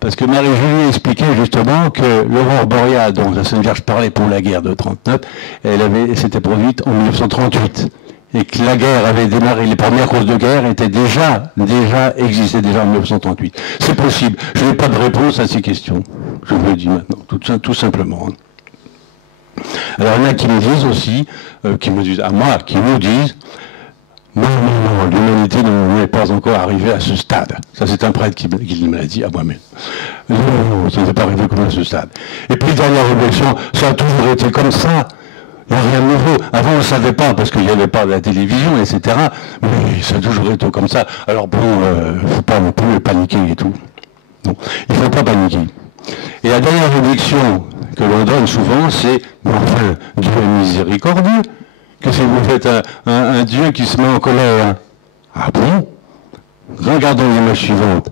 Parce que Marie-Julie expliquait justement que l'aurore boréale dont la Sainte Vierge parlait pour la guerre de 39, elle s'était produite en 1938. Et que la guerre avait démarré, les premières causes de guerre existaient déjà en 1938. C'est possible. Je n'ai pas de réponse à ces questions. Je vous le dis maintenant, tout simplement. Alors il y en a qui me disent aussi, qui nous disent, non, l'humanité n'est pas encore arrivée à ce stade. Ça, c'est un prêtre qui me l'a dit à moi-même. Non, ça n'est pas arrivé comme à ce stade. Et puis, dernière réflexion, ça a toujours été comme ça. Il n'y a rien de nouveau. Avant, on ne savait pas, parce qu'il n'y avait pas la télévision, etc. Mais ça a toujours été comme ça. Alors bon, il ne faut pas non plus paniquer et tout. Non, il ne faut pas paniquer. Et la dernière réflexion que l'on donne souvent, c'est, enfin, Dieu est miséricordieux. Que si vous faites un Dieu qui se met en colère. Ah bon? Regardons l'image suivante.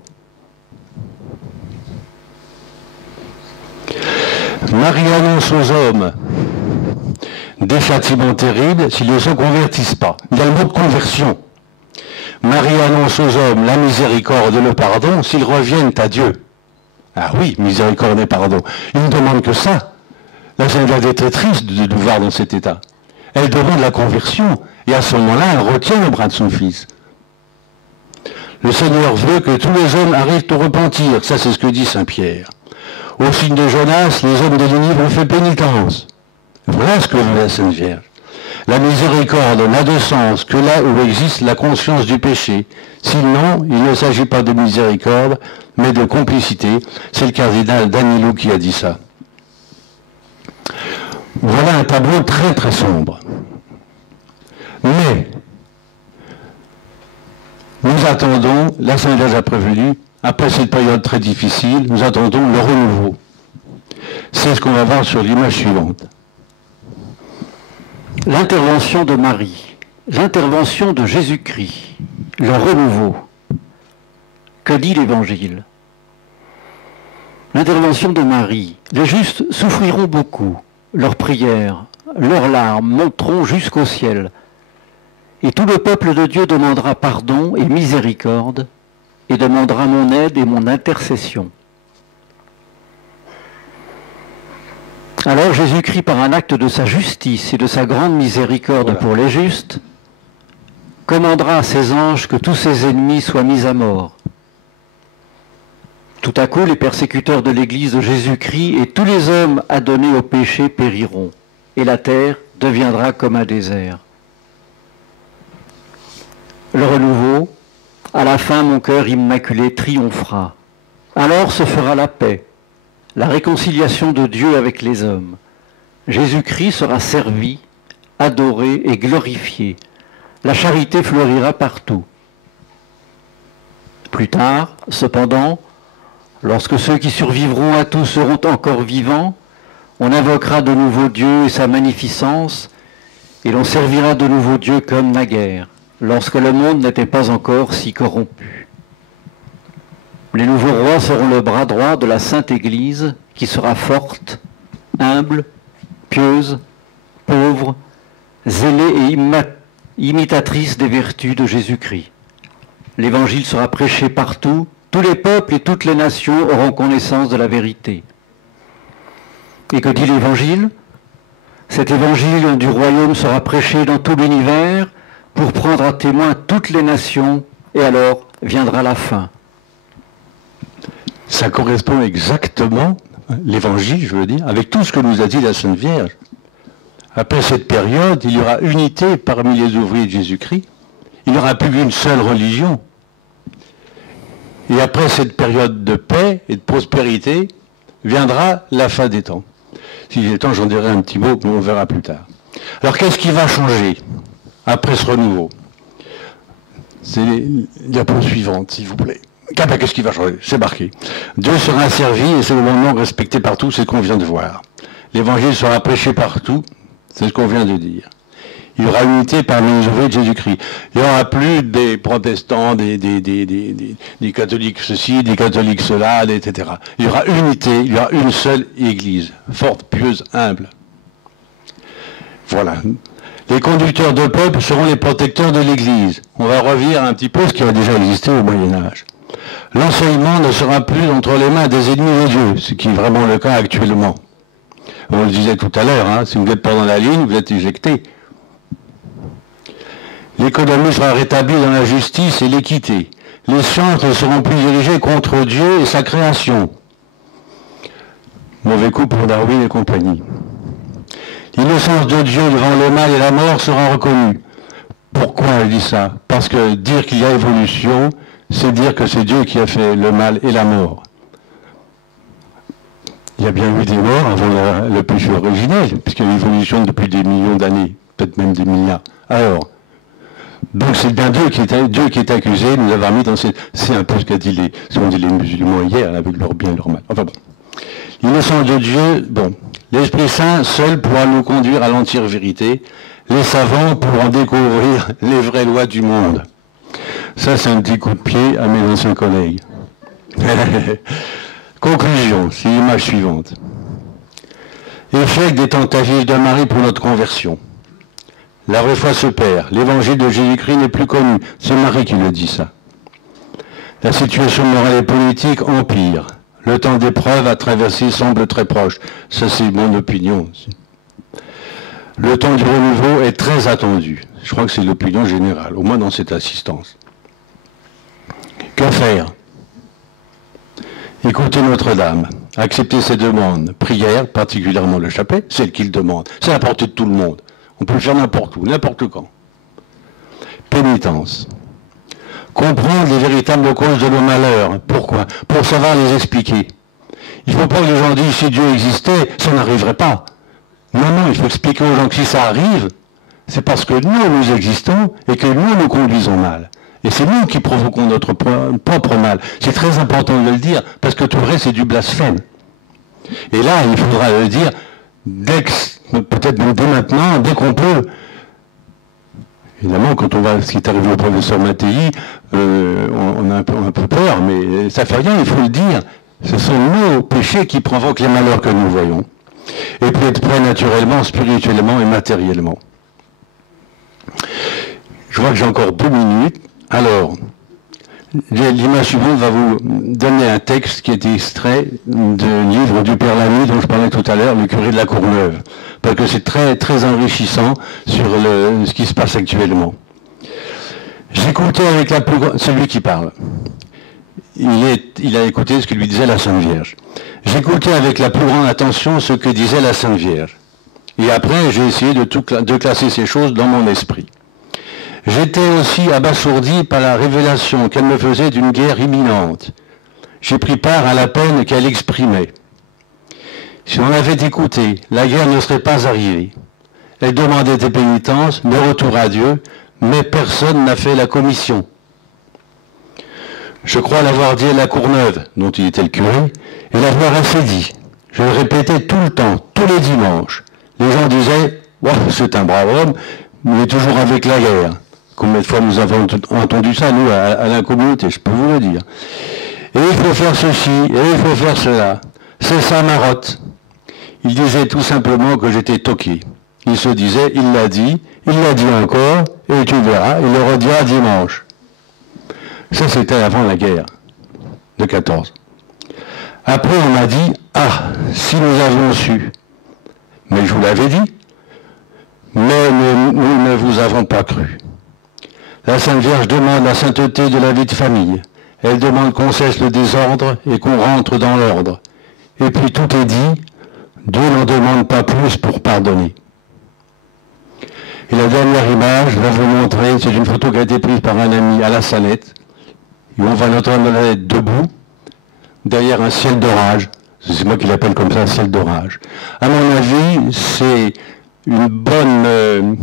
Marie annonce aux hommes des châtiments terribles s'ils ne se convertissent pas. Il y a le mot de conversion. Marie annonce aux hommes la miséricorde et le pardon s'ils reviennent à Dieu. Ah oui, miséricorde et pardon. Ils ne demandent que ça. La Sainte Vierge est très triste de nous voir dans cet état. Elle demande la conversion, et à ce moment-là, elle retient le bras de son fils. Le Seigneur veut que tous les hommes arrivent au repentir, ça c'est ce que dit saint Pierre. Au signe de Jonas, les hommes de Ninive ont fait pénitence. Voilà ce que veut la Sainte Vierge. La miséricorde n'a de sens que là où existe la conscience du péché. Sinon, il ne s'agit pas de miséricorde, mais de complicité. C'est le cardinal Danilou qui a dit ça. Voilà un tableau très très sombre. Mais, nous attendons, la Sainte Vierge a prévenu, après cette période très difficile, nous attendons le renouveau. C'est ce qu'on va voir sur l'image suivante. L'intervention de Marie, l'intervention de Jésus-Christ, le renouveau. Que dit l'Évangile? L'intervention de Marie. Les justes souffriront beaucoup. Leurs prières, leurs larmes monteront jusqu'au ciel. Et tout le peuple de Dieu demandera pardon et miséricorde, et demandera mon aide et mon intercession. Alors Jésus-Christ, par un acte de sa justice et de sa grande miséricorde pour les justes, commandera à ses anges que tous ses ennemis soient mis à mort. Tout à coup, les persécuteurs de l'Église de Jésus-Christ et tous les hommes adonnés au péché périront, et la terre deviendra comme un désert. Le renouveau, à la fin, mon cœur immaculé triomphera. Alors se fera la paix, la réconciliation de Dieu avec les hommes. Jésus-Christ sera servi, adoré et glorifié. La charité fleurira partout. Plus tard, cependant, lorsque ceux qui survivront à tout seront encore vivants, on invoquera de nouveau Dieu et sa magnificence, et l'on servira de nouveau Dieu comme naguère, lorsque le monde n'était pas encore si corrompu. Les nouveaux rois seront le bras droit de la Sainte Église, qui sera forte, humble, pieuse, pauvre, zélée et imitatrice des vertus de Jésus-Christ. L'Évangile sera prêché partout, tous les peuples et toutes les nations auront connaissance de la vérité. Et que dit l'Évangile? Cet Évangile du royaume sera prêché dans tout l'univers pour prendre à témoin toutes les nations, et alors viendra la fin. Ça correspond exactement, l'Évangile, je veux dire, avec tout ce que nous a dit la Sainte Vierge. Après cette période, il y aura unité parmi les ouvriers de Jésus-Christ. Il n'y aura plus qu'une seule religion. Et après cette période de paix et de prospérité, viendra la fin des temps. S'il est temps, j'en dirai un petit mot, mais on verra plus tard. Alors qu'est-ce qui va changer après ce renouveau? C'est la diapo suivante, s'il vous plaît. Qu'est-ce qui va changer? C'est marqué. Dieu sera servi et c'est le moment respecté partout, c'est ce qu'on vient de voir. L'Évangile sera prêché partout, c'est ce qu'on vient de dire. Il y aura unité parmi les ouvriers de Jésus-Christ. Il n'y aura plus des protestants, des catholiques ceci, des catholiques cela, etc. Il y aura unité, il y aura une seule Église, forte, pieuse, humble. Voilà. Les conducteurs de peuple seront les protecteurs de l'Église. On va revenir un petit peu ce qui a déjà existé au Moyen-Âge. L'enseignement ne sera plus entre les mains des ennemis de Dieu, ce qui est vraiment le cas actuellement. On le disait tout à l'heure, hein, si vous n'êtes pas dans la ligne, vous êtes éjecté. L'économie sera rétablie dans la justice et l'équité. Les sciences ne seront plus dirigées contre Dieu et sa création. Mauvais coup pour Darwin et compagnie. L'innocence de Dieu devant le mal et la mort sera reconnue. Pourquoi je dis ça? Parce que dire qu'il y a évolution, c'est dire que c'est Dieu qui a fait le mal et la mort. Il y a bien eu des morts avant le péché originel, puisqu'il y a eu l'évolution depuis des millions d'années, peut-être même des milliards. Alors, donc c'est bien Dieu qui est accusé, nous avons mis dans cette... C'est un peu ce qu'ont dit les musulmans hier, avec leur bien et leur mal. Enfin bon. L'innocence de Dieu, bon. L'Esprit Saint seul pourra nous conduire à l'entière vérité. Les savants pourront découvrir les vraies lois du monde. Ça, c'est un petit coup de pied à mes anciens collègues. Conclusion, c'est l'image suivante. Échec des tentatives de Marie pour notre conversion. La vraie foi se perd. L'évangile de Jésus-Christ n'est plus connu. C'est Marie qui le dit, ça. La situation morale et politique empire. Le temps d'épreuve à traverser semble très proche. Ça, c'est mon opinion aussi. Le temps du renouveau est très attendu. Je crois que c'est l'opinion générale, au moins dans cette assistance. Que faire? Écoutez Notre-Dame, acceptez ses demandes, prières, particulièrement le chapelet, celle qu'il demande. C'est à la portée de tout le monde. On peut le faire n'importe où, n'importe quand. Pénitence. Comprendre les véritables causes de nos malheurs. Pourquoi? Pour savoir les expliquer. Il ne faut pas que les gens disent si Dieu existait, ça n'arriverait pas. Non, non, il faut expliquer aux gens que si ça arrive, c'est parce que nous existons et que nous conduisons mal. Et c'est nous qui provoquons notre propre mal. C'est très important de le dire, parce que tout le reste, c'est du blasphème. Et là, il faudra le dire, peut-être même dès maintenant, dès qu'on peut. Évidemment, quand on voit ce qui est arrivé au professeur Mattei, on a un peu peur, mais ça fait rien, il faut le dire. Ce sont nos péchés qui provoquent les malheurs que nous voyons. Et puis être prêt naturellement, spirituellement et matériellement. Je vois que j'ai encore 2 minutes. Alors, l'image suivante va vous donner un texte qui est extrait du livre du Père Lamy dont je parlais tout à l'heure, le curé de la Courneuve, parce que c'est très, très enrichissant sur ce qui se passe actuellement. J'écoutais avec la plus grande... C'est lui qui parle. Il a écouté ce que lui disait la Sainte Vierge. J'écoutais avec la plus grande attention ce que disait la Sainte Vierge. Et après, j'ai essayé de classer ces choses dans mon esprit. J'étais aussi abasourdi par la révélation qu'elle me faisait d'une guerre imminente. J'ai pris part à la peine qu'elle exprimait. Si on avait écouté, la guerre ne serait pas arrivée. Elle demandait des pénitences, le retour à Dieu, mais personne n'a fait la commission. Je crois l'avoir dit à la Courneuve, dont il était le curé, et l'avoir assez dit. Je le répétais tout le temps, tous les dimanches. Les gens disaient, wow, c'est un brave homme, mais il est toujours avec la guerre. Combien de fois nous avons entendu ça, nous, à la communauté, je peux vous le dire. Et il faut faire ceci, et il faut faire cela. C'est ça, marotte. Il disait tout simplement que j'étais toqué. Il se disait, il l'a dit encore, et tu verras, il le redira dimanche. Ça, c'était avant la guerre de 14. Après, on m'a dit, ah, si nous avions su. Mais je vous l'avais dit. Mais nous ne vous avons pas cru. La Sainte Vierge demande la sainteté de la vie de famille. Elle demande qu'on cesse le désordre et qu'on rentre dans l'ordre. Et puis tout est dit, Dieu n'en demande pas plus pour pardonner. Et la dernière image, je vais vous montrer, c'est une photo qui a été prise par un ami à la Salette. Et on voit Notre-Dame debout, derrière un ciel d'orage. C'est moi qui l'appelle comme ça, ciel d'orage. À mon avis, c'est une bonne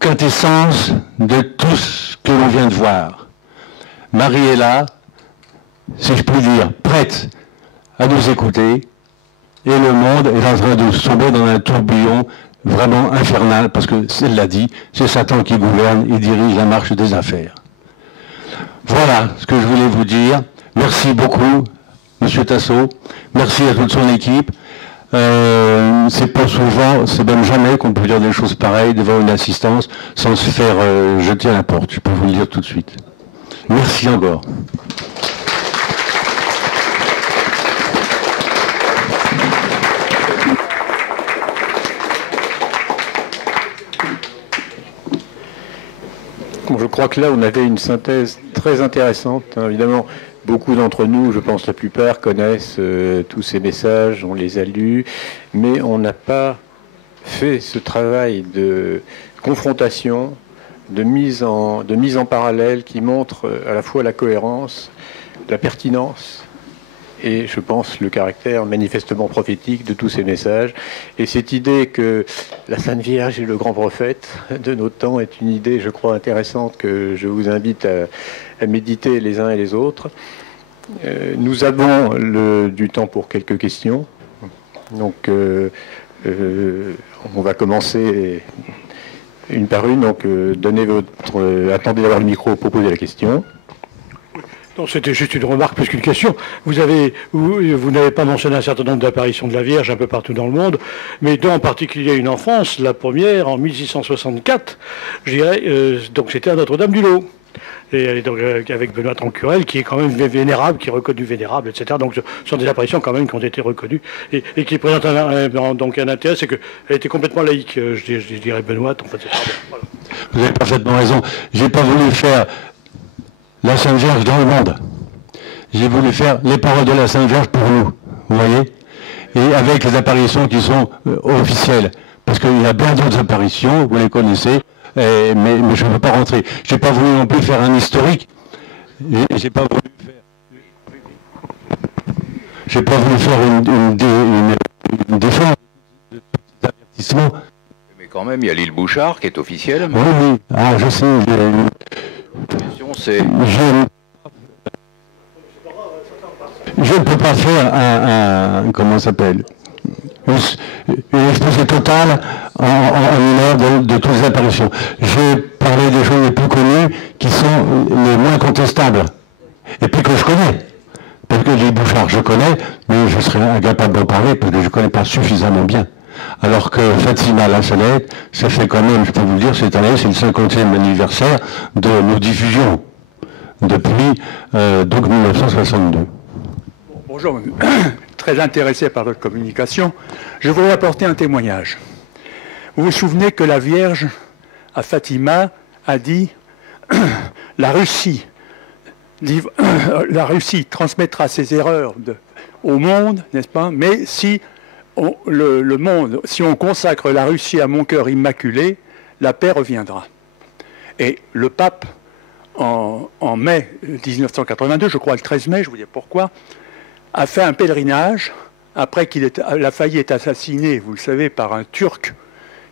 quintessence de tout ce que l'on vient de voir. Marie est là, si je puis dire, prête à nous écouter, et le monde est en train de tomber dans un tourbillon vraiment infernal, parce que, elle l'a dit, c'est Satan qui gouverne et dirige la marche des affaires. Voilà ce que je voulais vous dire. Merci beaucoup, M. Tasso. Merci à toute son équipe. C'est pas souvent, c'est même jamais qu'on peut dire des choses pareilles devant une assistance sans se faire jeter à la porte. Je peux vous le dire tout de suite. Merci encore. Bon, je crois que là, on avait une synthèse très intéressante. Évidemment, beaucoup d'entre nous, je pense la plupart, connaissent tous ces messages, on les a lus, mais on n'a pas fait ce travail de confrontation, de mise en parallèle qui montre à la fois la cohérence, la pertinence et, je pense, le caractère manifestement prophétique de tous ces messages. Et cette idée que la Sainte Vierge est le grand prophète de notre temps est une idée, je crois, intéressante que je vous invite à méditer les uns et les autres. Nous avons du temps pour quelques questions. Donc, on va commencer une par une. Donc, attendez d'avoir le micro pour poser la question. Non, c'était juste une remarque plus qu'une question. Vous n'avez pas mentionné un certain nombre d'apparitions de la Vierge un peu partout dans le monde, mais en particulier une en France, la première en 1664, je dirais, donc c'était à Notre-Dame-du-Lot. Et donc avec Benoît Tancurel, qui est quand même vénérable, qui est reconnu vénérable, etc. Donc ce sont des apparitions quand même qui ont été reconnues et qui présentent donc un intérêt, c'est qu'elle était complètement laïque, je dirais Benoît. En fait, voilà. Vous avez parfaitement raison. J'ai pas voulu faire la Sainte Vierge dans le monde. J'ai voulu faire les paroles de la Sainte Vierge pour nous, vous voyez, et avec les apparitions qui sont officielles. parce qu'il y a bien d'autres apparitions, vous les connaissez, mais je ne veux pas rentrer. Je n'ai pas voulu non plus faire un historique. J'ai pas voulu faire une défense de ces avertissements. Mais quand même, il y a l'île Bouchard qui est officielle. Oui, oui. Ah, je sais. Je ne peux pas faire un comment ça s'appelle, une exposé totale en une heure de toutes les apparitions. Je vais parler des choses les plus connues qui sont les moins contestables et puis que je connais. Parce que les Bouchard, je connais, mais je serais incapable d'en parler parce que je ne connais pas suffisamment bien. Alors que Fatima La Salette, ça fait quand même, je peux vous le dire, cette année, c'est le 50e anniversaire de nos diffusions, depuis donc 1962. Bonjour, très intéressé par votre communication. Je voudrais apporter un témoignage. Vous vous souvenez que la Vierge, à Fatima, a dit « La Russie transmettra ses erreurs au monde, n'est-ce pas? Mais si le monde, si on consacre la Russie à mon cœur immaculé, la paix reviendra. » Et le pape, en mai 1982, je crois le 13 mai, je vous dis pourquoi, a fait un pèlerinage, après qu'il a failli être assassiné, vous le savez, par un Turc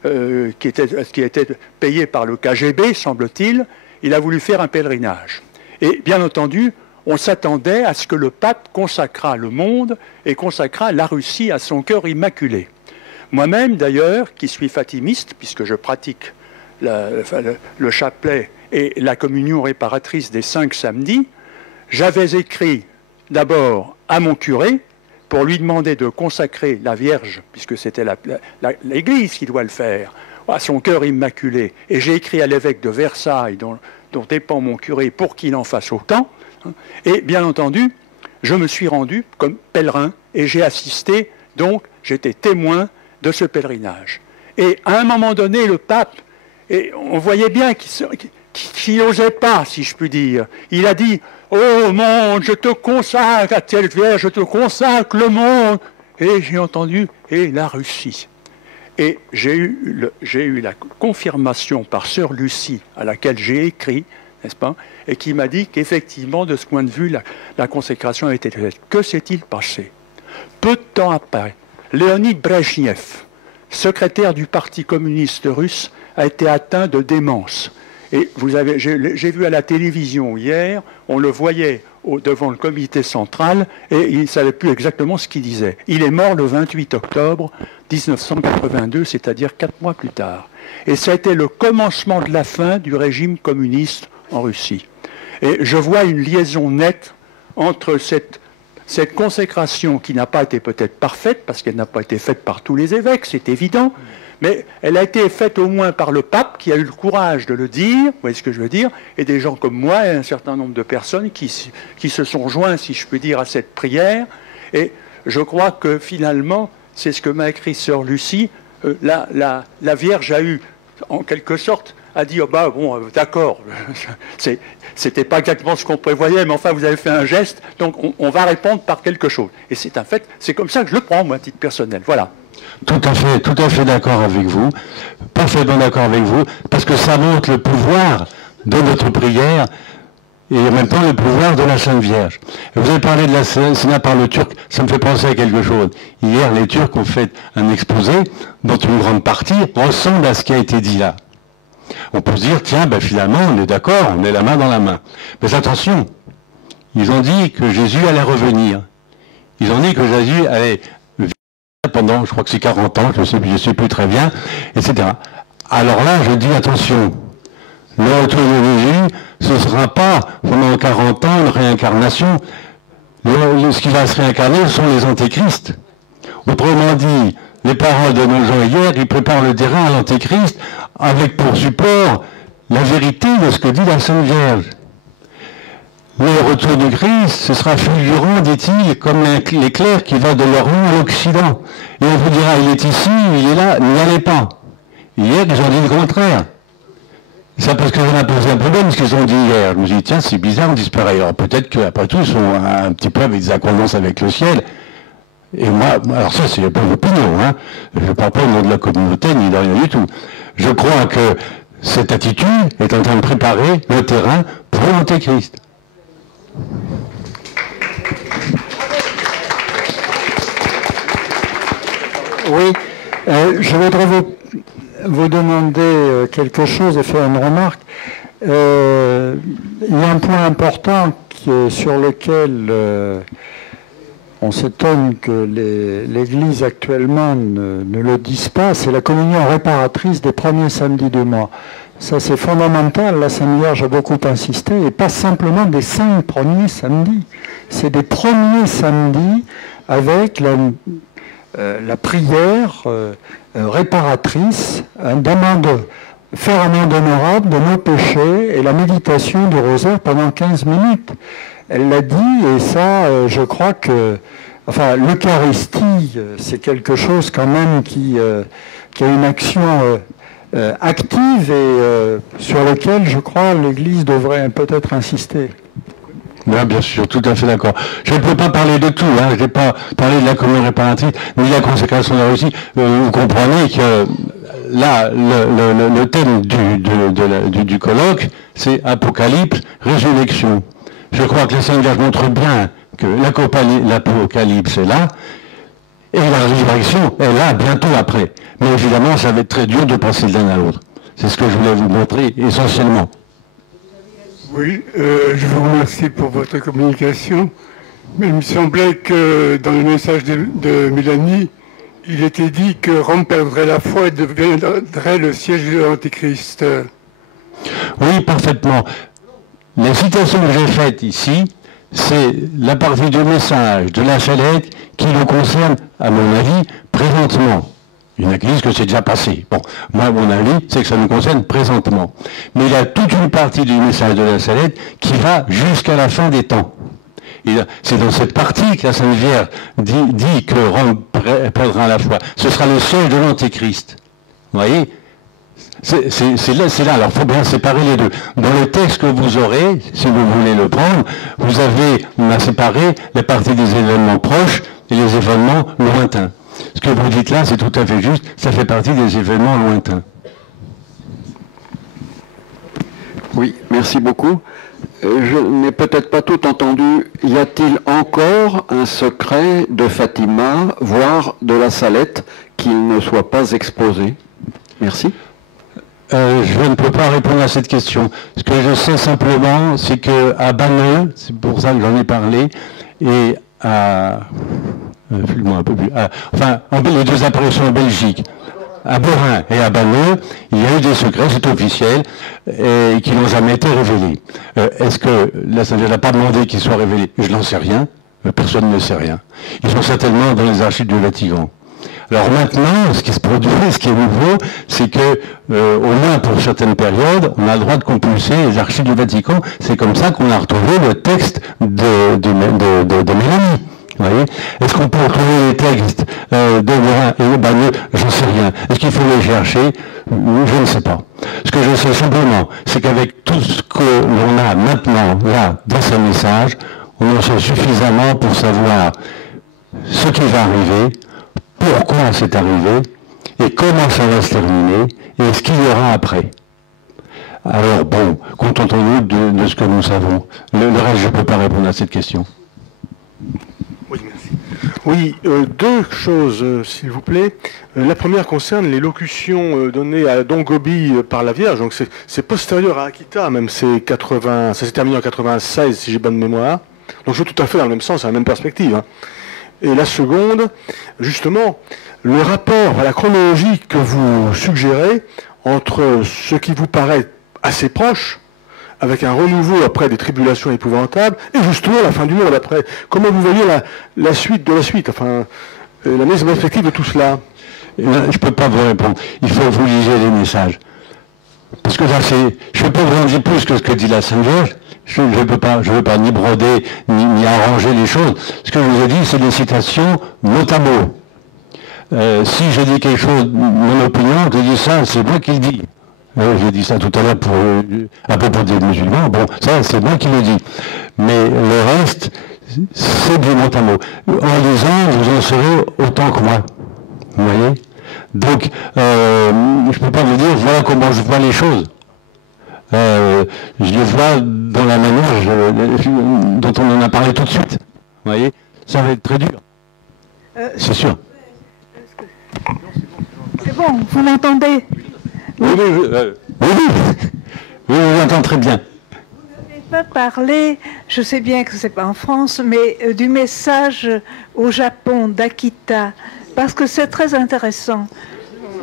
qui était payé par le KGB, semble-t-il. Il a voulu faire un pèlerinage. Et bien entendu, on s'attendait à ce que le pape consacrât le monde et consacrât la Russie à son cœur immaculé. Moi-même, d'ailleurs, qui suis fatimiste, puisque je pratique le chapelet et la communion réparatrice des 5 samedis, j'avais écrit d'abord à mon curé pour lui demander de consacrer la Vierge, puisque c'était l'Église qui doit le faire, à son cœur immaculé. Et j'ai écrit à l'évêque de Versailles, dont dépend mon curé, pour qu'il en fasse autant. Et bien entendu, je me suis rendu comme pèlerin et j'ai assisté, donc j'étais témoin de ce pèlerinage. Et à un moment donné, le pape, et on voyait bien qu'il n'osait pas, si je puis dire. Il a dit « Oh monde, je te consacre à telle Vierge, je te consacre le monde !» Et j'ai entendu « Et la Russie !» Et j'ai eu la confirmation par sœur Lucie, à laquelle j'ai écrit, n'est-ce pas, et qui m'a dit qu'effectivement, de ce point de vue, la consécration a été faite. Que s'est-il passé? Peu de temps après, Léonid Brejnev, secrétaire du Parti communiste russe, a été atteint de démence. Et j'ai vu à la télévision hier, on le voyait devant le comité central et il ne savait plus exactement ce qu'il disait. Il est mort le 28 octobre 1982, c'est-à-dire 4 mois plus tard. Et ça a été le commencement de la fin du régime communiste en Russie. Et je vois une liaison nette entre cette consécration qui n'a pas été peut-être parfaite, parce qu'elle n'a pas été faite par tous les évêques, c'est évident, mais elle a été faite au moins par le pape qui a eu le courage de le dire, vous voyez ce que je veux dire, et des gens comme moi et un certain nombre de personnes qui se sont joints, si je puis dire, à cette prière. Et je crois que finalement, c'est ce que m'a écrit sœur Lucie, la Vierge a eu, en quelque sorte, a dit, oh bah bon, d'accord, c'était pas exactement ce qu'on prévoyait, mais enfin vous avez fait un geste, donc on va répondre par quelque chose. Et c'est un fait, c'est comme ça que je le prends, moi, à titre personnel. Voilà. Tout à fait d'accord avec vous, parfaitement d'accord avec vous, parce que ça montre le pouvoir de notre prière et en même temps le pouvoir de la Sainte Vierge. Et vous avez parlé de la Sénat par le Turc, ça me fait penser à quelque chose. Hier, les Turcs ont fait un exposé dont une grande partie ressemble à ce qui a été dit là. On peut se dire, tiens, ben finalement, on est d'accord, on est la main dans la main. Mais attention, ils ont dit que Jésus allait revenir. Ils ont dit que Jésus allait vivre pendant, je crois que c'est 40 ans, je sais plus très bien, etc. Alors là, je dis, attention, le retour de Jésus, ce ne sera pas pendant 40 ans une réincarnation. Ce qui va se réincarner, ce sont les antéchrists. Autrement dit, les paroles de nos gens hier, ils préparent le terrain à l'antéchrist avec pour support la vérité de ce que dit la Sainte Vierge. Le retour du Christ, ce sera fulgurant, dit-il, comme l'éclair qui va de l'Orient à l'Occident. Et on vous dira, il est ici, il est là, n'y allez pas. Hier, ils ont dit le contraire. Ça parce que j'en ai posé un problème, ce qu'ils ont dit hier. Je me suis dit, tiens, c'est bizarre, on disparaît. Alors peut-être qu'après tout, ils sont un petit peu avec des accordances avec le ciel. Et moi, alors ça c'est pas une opinion, hein. Je ne parle pas au nom de la communauté ni de rien du tout. Je crois que cette attitude est en train de préparer le terrain pour l'Antéchrist. Oui, je voudrais vous demander quelque chose et faire une remarque. Il y a un point important sur lequel on s'étonne que l'Église actuellement ne le dise pas, c'est la communion réparatrice des premiers samedis du mois. Ça c'est fondamental, la Sainte Vierge a beaucoup insisté, et pas simplement des 5 premiers samedis, c'est des premiers samedis avec la prière réparatrice, faire amende honorable de nos péchés et la méditation du rosaire pendant 15 minutes. Elle l'a dit, et ça, je crois que... Enfin, l'Eucharistie, c'est quelque chose quand même qui a une action active et sur laquelle, je crois, l'Église devrait peut-être insister. Bien sûr, tout à fait d'accord. Je ne peux pas parler de tout, hein. Je n'ai pas parlé de la communion réparatrice, ni de la consécration de la Russie. Vous comprenez que là, le thème du colloque, c'est Apocalypse, résurrection. Je crois que la Sainte Vierge montre bien que l'Apocalypse est là, et la résurrection est là bientôt après. Mais évidemment, ça va être très dur de passer de l'un à l'autre. C'est ce que je voulais vous montrer essentiellement. Oui, je vous remercie pour votre communication. Mais il me semblait que dans le message de Mélanie, il était dit que Rome perdrait la foi et deviendrait le siège de l'Antéchrist. Oui, parfaitement. Les citations que j'ai faites ici, c'est la partie du message de la Salette qui nous concerne, à mon avis, présentement. Il y en a qui disent que c'est déjà passé. Bon, moi, mon avis, c'est que ça nous concerne présentement. Mais il y a toute une partie du message de la Salette qui va jusqu'à la fin des temps. C'est dans cette partie que la Sainte Vierge dit que Rome perdra la foi. Ce sera le siège de l'Antéchrist. Vous voyez ? C'est là. Alors, il faut bien séparer les deux. Dans le texte que vous aurez, si vous voulez le prendre, on a séparé les parties des événements proches et les événements lointains. Ce que vous dites là, c'est tout à fait juste, ça fait partie des événements lointains. Oui, merci beaucoup. Je n'ai peut-être pas tout entendu. Y a-t-il encore un secret de Fatima, voire de la Salette, qu'il ne soit pas exposé? Merci. Je ne peux pas répondre à cette question. Ce que je sais simplement, c'est qu'à Banneux, c'est pour ça que j'en ai parlé, et à... un peu plus... les deux apparitions en Belgique, à Borin et à Banneux, il y a eu des secrets, c'est officiel, et qui n'ont jamais été révélés. Est-ce que la Sainte Vierge n'a pas demandé qu'ils soient révélés? Je n'en sais rien, personne ne sait rien. Ils sont certainement dans les archives du Vatican. Alors maintenant, ce qui se produit, ce qui est nouveau, c'est que, au moins pour certaines périodes, on a le droit de compulser les archives du Vatican. C'est comme ça qu'on a retrouvé le texte de Mélanie. Vous voyez? Est-ce qu'on peut retrouver les textes de Borin et de Banneux? J'en sais rien. Est-ce qu'il faut les chercher? Je ne sais pas. Ce que je sais simplement, c'est qu'avec tout ce que l'on a maintenant, là, dans ces messages, on en sait suffisamment pour savoir ce qui va arriver, pourquoi c'est arrivé, et comment ça va se terminer, et ce qu'il y aura après. Alors bon, contentons-nous de ce que nous savons. Le reste, je ne peux pas répondre à cette question. Oui, merci. Oui, deux choses, s'il vous plaît. La première concerne les locutions données à Don Gobi par la Vierge. Donc c'est postérieur à Akita, même c'est 80, ça s'est terminé en 96, si j'ai bonne mémoire. Donc je vais tout à fait dans le même sens, dans la même perspective. Hein. Et la seconde, justement, le rapport à la chronologie que vous suggérez entre ce qui vous paraît assez proche, avec un renouveau après des tribulations épouvantables, et justement la fin du monde après. Comment vous voyez la suite de la suite, enfin, la mise en perspective de tout cela? Je ne peux pas vous répondre. Il faut que vous lisiez les messages. Parce que là, je ne peux pas vous en dire plus que ce que dit la Sainte Vierge. Je ne veux pas ni broder, ni arranger les choses. Ce que je vous ai dit, c'est des citations mot à mot. Si je dis quelque chose, mon opinion, je dis ça, c'est moi qui le dis. J'ai dit ça tout à l'heure à propos des musulmans. Bon, ça, c'est moi qui le dis. Mais le reste, c'est du mot à mot. En lisant, vous en saurez autant que moi. Vous voyez? Donc, je ne peux pas vous dire, voilà comment je vois les choses. Je les vois dans la manière dont on en a parlé tout de suite. Vous voyez? Ça va être très dur. C'est sûr. C'est bon, vous m'entendez? Oui, je vous entends très bien. Vous n'avez pas parlé, je sais bien que ce n'est pas en France, mais du message au Japon d'Akita, parce que c'est très intéressant.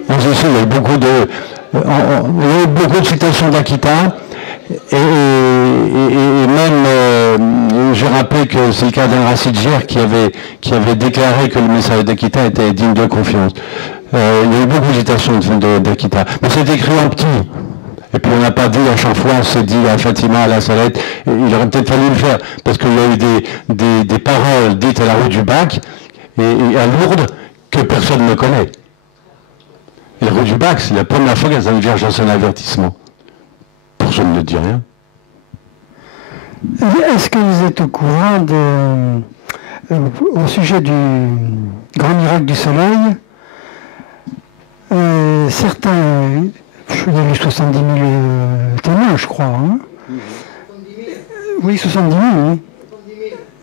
Il y a eu beaucoup de citations d'Akita, et même, j'ai rappelé que c'est le cardinal Ratzinger qui avait déclaré que le message d'Akita était digne de confiance. Il y a eu beaucoup de citations d'Akita, mais c'est écrit en petit. Et puis on n'a pas dit à chaque fois, on s'est dit à Fatima, à la Salette, il aurait peut-être fallu le faire, parce qu'il y a eu des paroles dites à la rue du Bac et à Lourdes que personne ne connaît. Et la rue du Bac, c'est la première fois qu'elle a une vierge dans son avertissement. Personne ne dit rien. Est-ce que vous êtes au courant au sujet du grand miracle du soleil? Certains, il y a eu 70 000 témoins, je crois. Hein? Oui, 70 000, oui.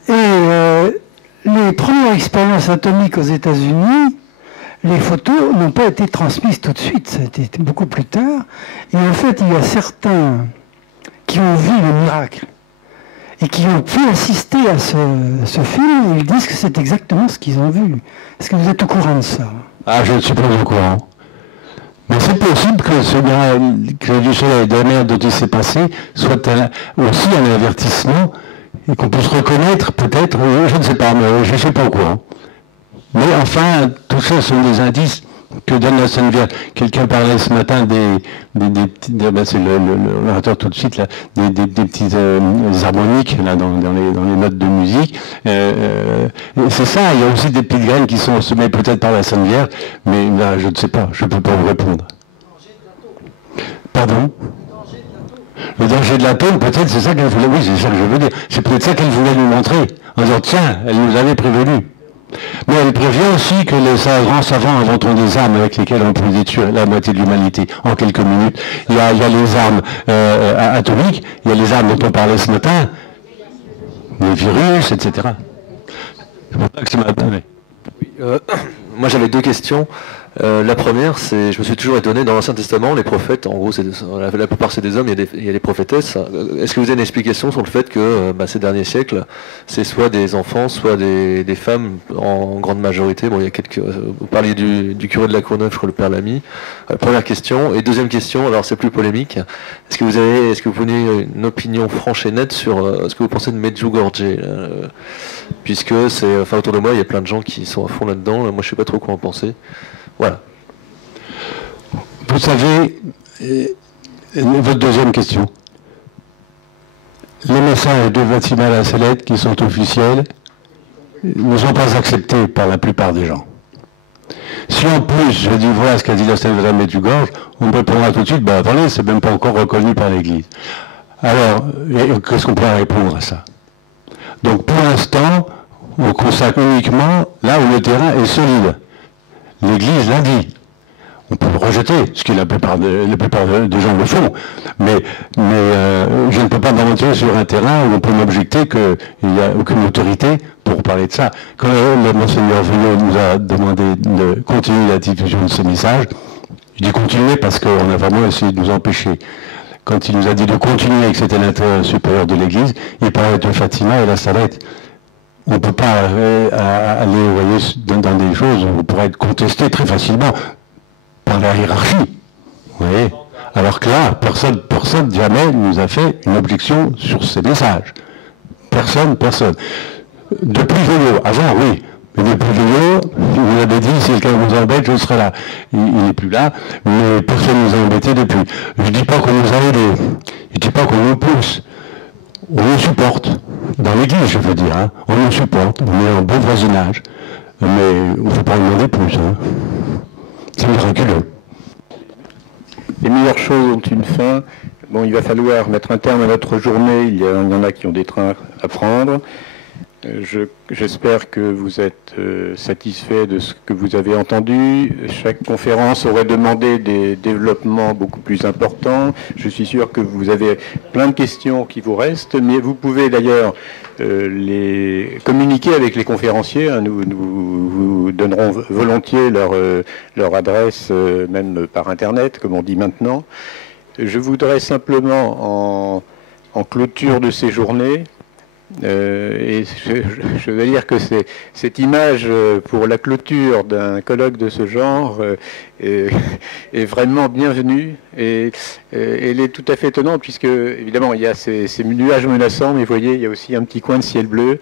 Et les premières expériences atomiques aux États-Unis, les photos n'ont pas été transmises tout de suite, ça a été beaucoup plus tard. Et en fait, il y a certains qui ont vu le miracle et qui ont pu assister à ce film, et ils disent que c'est exactement ce qu'ils ont vu. Est-ce que vous êtes au courant de ça? Ah, je ne suis pas au courant. Mais c'est possible que ce que du soleil et de la mer dont il s'est passé soit aussi un avertissement et qu'on puisse reconnaître peut-être, je ne sais pas, mais je ne suis pas au courant. Mais enfin, tout ça sont des indices que donne la Sainte Vierge. Quelqu'un parlait ce matin c'est l'orateur tout de suite, là, des petites harmoniques là, dans les notes de musique. C'est ça, il y a aussi des petites graines qui sont semées peut-être par la Sainte Vierge, mais là, je ne sais pas, je ne peux pas vous répondre. Pardon? Le danger de l'atome, peut-être, c'est ça qu'elle voulait, oui, c'est ça que je veux dire. C'est peut-être ça qu'elle voulait nous montrer, en disant, tiens, elle nous avait prévenu. Mais elle prévient aussi que les grands savants inventeront des armes avec lesquelles on peut détruire la moitié de l'humanité en quelques minutes. Il y a les armes atomiques, il y a les armes dont on parlait ce matin, les virus, etc. C'est pour ça que ça m'a donné. Moi j'avais deux questions. La première, c'est, je me suis toujours étonné, dans l'Ancien Testament, les prophètes, en gros, la plupart c'est des hommes, il y a des prophétesses. Est-ce que vous avez une explication sur le fait que ces derniers siècles, c'est soit des enfants, soit des femmes en grande majorité? Bon, il y a vous parliez du curé de la Courneuve, je crois, le père Lamy. Première question. Et deuxième question, alors c'est plus polémique. Est-ce que vous pouvez une opinion franche et nette sur ce que vous pensez de Medjugorje, puisque autour de moi, il y a plein de gens qui sont à fond là-dedans. Moi, je sais pas trop quoi en penser. Voilà. Vous savez, votre deuxième question. Les messages de Fatima la Salette qui sont officiels ne sont pas acceptés par la plupart des gens. Si en plus je dis voilà ce qu'a dit la Sainte Madame Medjugorje, on me répondra tout de suite, attendez, c'est même pas encore reconnu par l'Église. Alors, qu'est-ce qu'on pourrait répondre à ça? Donc pour l'instant, on consacre uniquement là où le terrain est solide. L'Église l'a dit. On peut le rejeter, ce que la plupart des gens le font. Mais je ne peux pas m'aventurer sur un terrain où on peut m'objecter qu'il n'y a aucune autorité pour parler de ça. Quand le Monseigneur Villot nous a demandé de continuer la diffusion de ce message, je dis continuer parce qu'on a vraiment essayé de nous empêcher. Quand il nous a dit de continuer et que c'était l'intérêt supérieur de l'Église, il parlait de Fatima et la Salette. On ne peut pas aller, vous voyez, dans des choses où on pourrait être contesté très facilement par la hiérarchie. Vous voyez? Alors que là, personne jamais nous a fait une objection sur ces messages. Personne. Depuis Villot, avant, oui. Mais depuis Villot, vous l'avez dit, si quelqu'un vous embête, je serai là. Il n'est plus là, mais personne ne nous a embêtés depuis. Je ne dis pas qu'on nous a aidés. Je ne dis pas qu'on nous pousse. On nous supporte. Dans l'Église, je veux dire. Hein. On nous supporte. On est en bon voisinage. Mais on ne peut pas en demander plus. Hein. C'est miraculeux. Les meilleures choses ont une fin. Bon, il va falloir mettre un terme à notre journée. Il y en a qui ont des trains à prendre. J'espère que vous êtes satisfait de ce que vous avez entendu. Chaque conférence aurait demandé des développements beaucoup plus importants. Je suis sûr que vous avez plein de questions qui vous restent, mais vous pouvez d'ailleurs les communiquer avec les conférenciers. Hein. Nous vous donnerons volontiers leur adresse, même par Internet, comme on dit maintenant. Je voudrais simplement, en clôture de ces journées, et je veux dire que cette image pour la clôture d'un colloque de ce genre est vraiment bienvenue, et elle est tout à fait étonnante, puisque évidemment il y a ces nuages menaçants, mais vous voyez il y a aussi un petit coin de ciel bleu,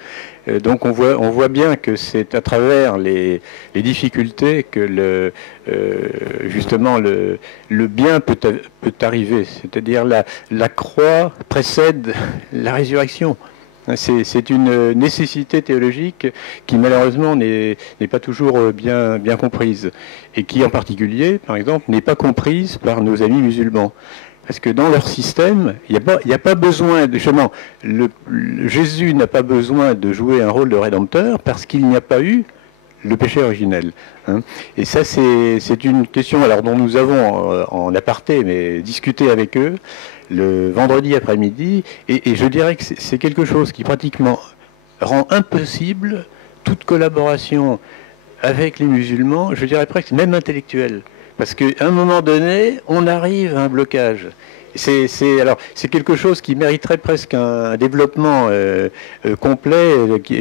donc on voit bien que c'est à travers les difficultés que justement le bien peut arriver, c'est-à-dire la croix précède la résurrection. C'est une nécessité théologique qui malheureusement n'est pas toujours bien comprise, et qui en particulier, par exemple, n'est pas comprise par nos amis musulmans. Parce que dans leur système, il n'y a pas besoin, justement, Jésus n'a pas besoin de jouer un rôle de rédempteur parce qu'il n'y a pas eu le péché originel. Hein. Et ça, c'est une question alors, dont nous avons en aparté, mais discuté avec eux, le vendredi après-midi, et je dirais que c'est quelque chose qui pratiquement rend impossible toute collaboration avec les musulmans, je dirais presque même intellectuelle, parce qu'à un moment donné, on arrive à un blocage. C'est quelque chose qui mériterait presque un développement complet,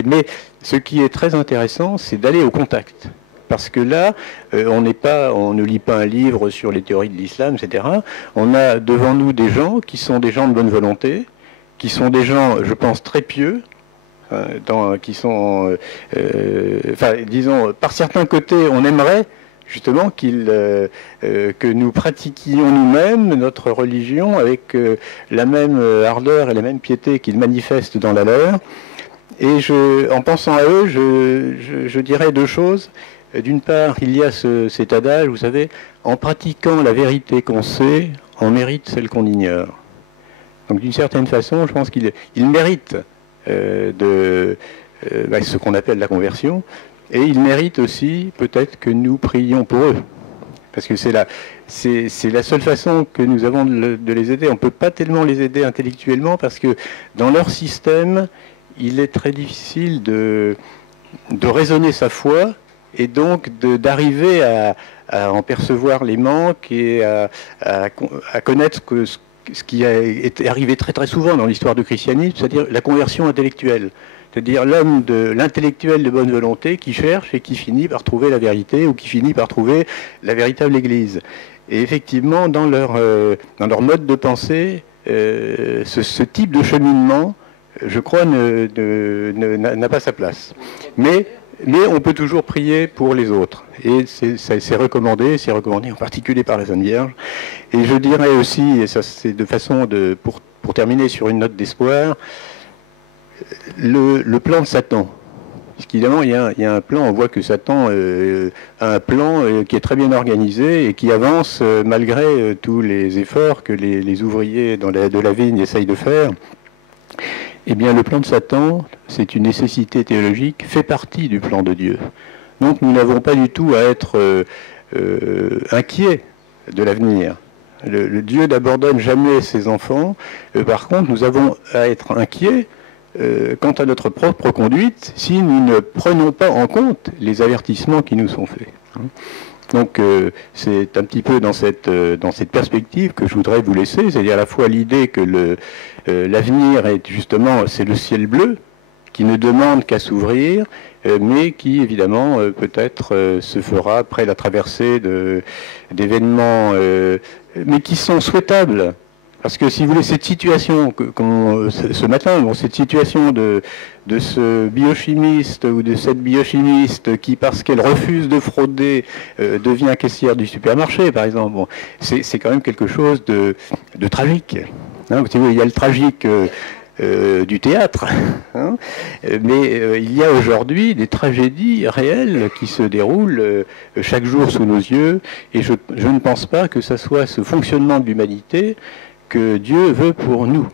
mais ce qui est très intéressant, c'est d'aller au contact. Parce que là, on ne lit pas un livre sur les théories de l'islam, etc. On a devant nous des gens qui sont des gens de bonne volonté, qui sont des gens, je pense, très pieux, qui sont, disons, par certains côtés, on aimerait justement que nous pratiquions nous-mêmes notre religion avec la même ardeur et la même piété qu'ils manifestent dans la leur. Et en pensant à eux, je dirais deux choses. D'une part, il y a cet adage, vous savez, en pratiquant la vérité qu'on sait, on mérite celle qu'on ignore. Donc d'une certaine façon, je pense qu'il mérite ce qu'on appelle la conversion, et il mérite aussi peut-être que nous prions pour eux. Parce que c'est la seule façon que nous avons de les aider. On ne peut pas tellement les aider intellectuellement parce que dans leur système, il est très difficile de raisonner sa foi, et donc d'arriver à en percevoir les manques et à connaître ce qui est arrivé très très souvent dans l'histoire du christianisme, c'est-à-dire la conversion intellectuelle. C'est-à-dire l'intellectuel de bonne volonté qui cherche et qui finit par trouver la vérité, ou qui finit par trouver la véritable Église. Et effectivement, dans leur mode de pensée, ce type de cheminement, je crois, n'a pas sa place. Mais on peut toujours prier pour les autres. Et c'est recommandé en particulier par la Sainte Vierge. Et je dirais aussi, et ça c'est de façon pour terminer sur une note d'espoir, le plan de Satan. Parce qu'évidemment, il y a un plan, on voit que Satan a un plan qui est très bien organisé et qui avance malgré tous les efforts que les ouvriers de la vigne essayent de faire. Eh bien, le plan de Satan, c'est une nécessité théologique, fait partie du plan de Dieu. Donc, nous n'avons pas du tout à être inquiets de l'avenir. Le Dieu n'abandonne jamais ses enfants. Par contre, nous avons à être inquiets quant à notre propre conduite si nous ne prenons pas en compte les avertissements qui nous sont faits. Donc c'est un petit peu dans cette perspective que je voudrais vous laisser, c'est-à-dire à la fois l'idée que l'avenir est justement, c'est le ciel bleu qui ne demande qu'à s'ouvrir, mais qui évidemment peut-être se fera après la traversée d'événements, mais qui sont souhaitables. Parce que si vous voulez, cette situation, ce matin, cette situation de ce biochimiste ou de cette biochimiste qui, parce qu'elle refuse de frauder, devient caissière du supermarché, par exemple, c'est quand même quelque chose de tragique. Hein, vous savez, il y a le tragique du théâtre, hein, mais il y a aujourd'hui des tragédies réelles qui se déroulent chaque jour sous nos yeux, et je ne pense pas que ça soit ce fonctionnement de l'humanité que Dieu veut pour nous.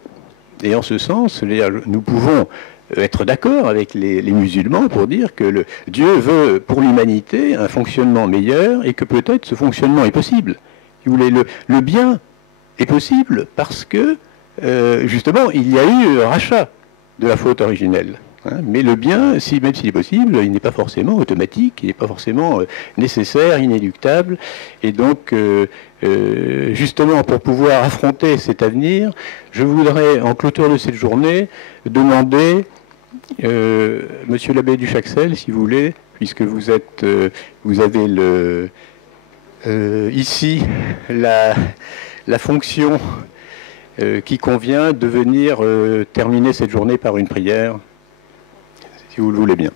Et en ce sens, nous pouvons être d'accord avec les musulmans pour dire que Dieu veut pour l'humanité un fonctionnement meilleur et que peut-être ce fonctionnement est possible. Si vous voulez, le bien est possible parce que, justement, il y a eu rachat de la faute originelle. Hein, mais le bien, même s'il est possible, il n'est pas forcément automatique, il n'est pas forcément nécessaire, inéluctable. Et donc, justement, pour pouvoir affronter cet avenir, je voudrais, en clôture de cette journée, demander, Monsieur l'abbé Duchaxel, si vous voulez, puisque vous avez ici la fonction qui convient de venir terminer cette journée par une prière, si vous le voulez bien.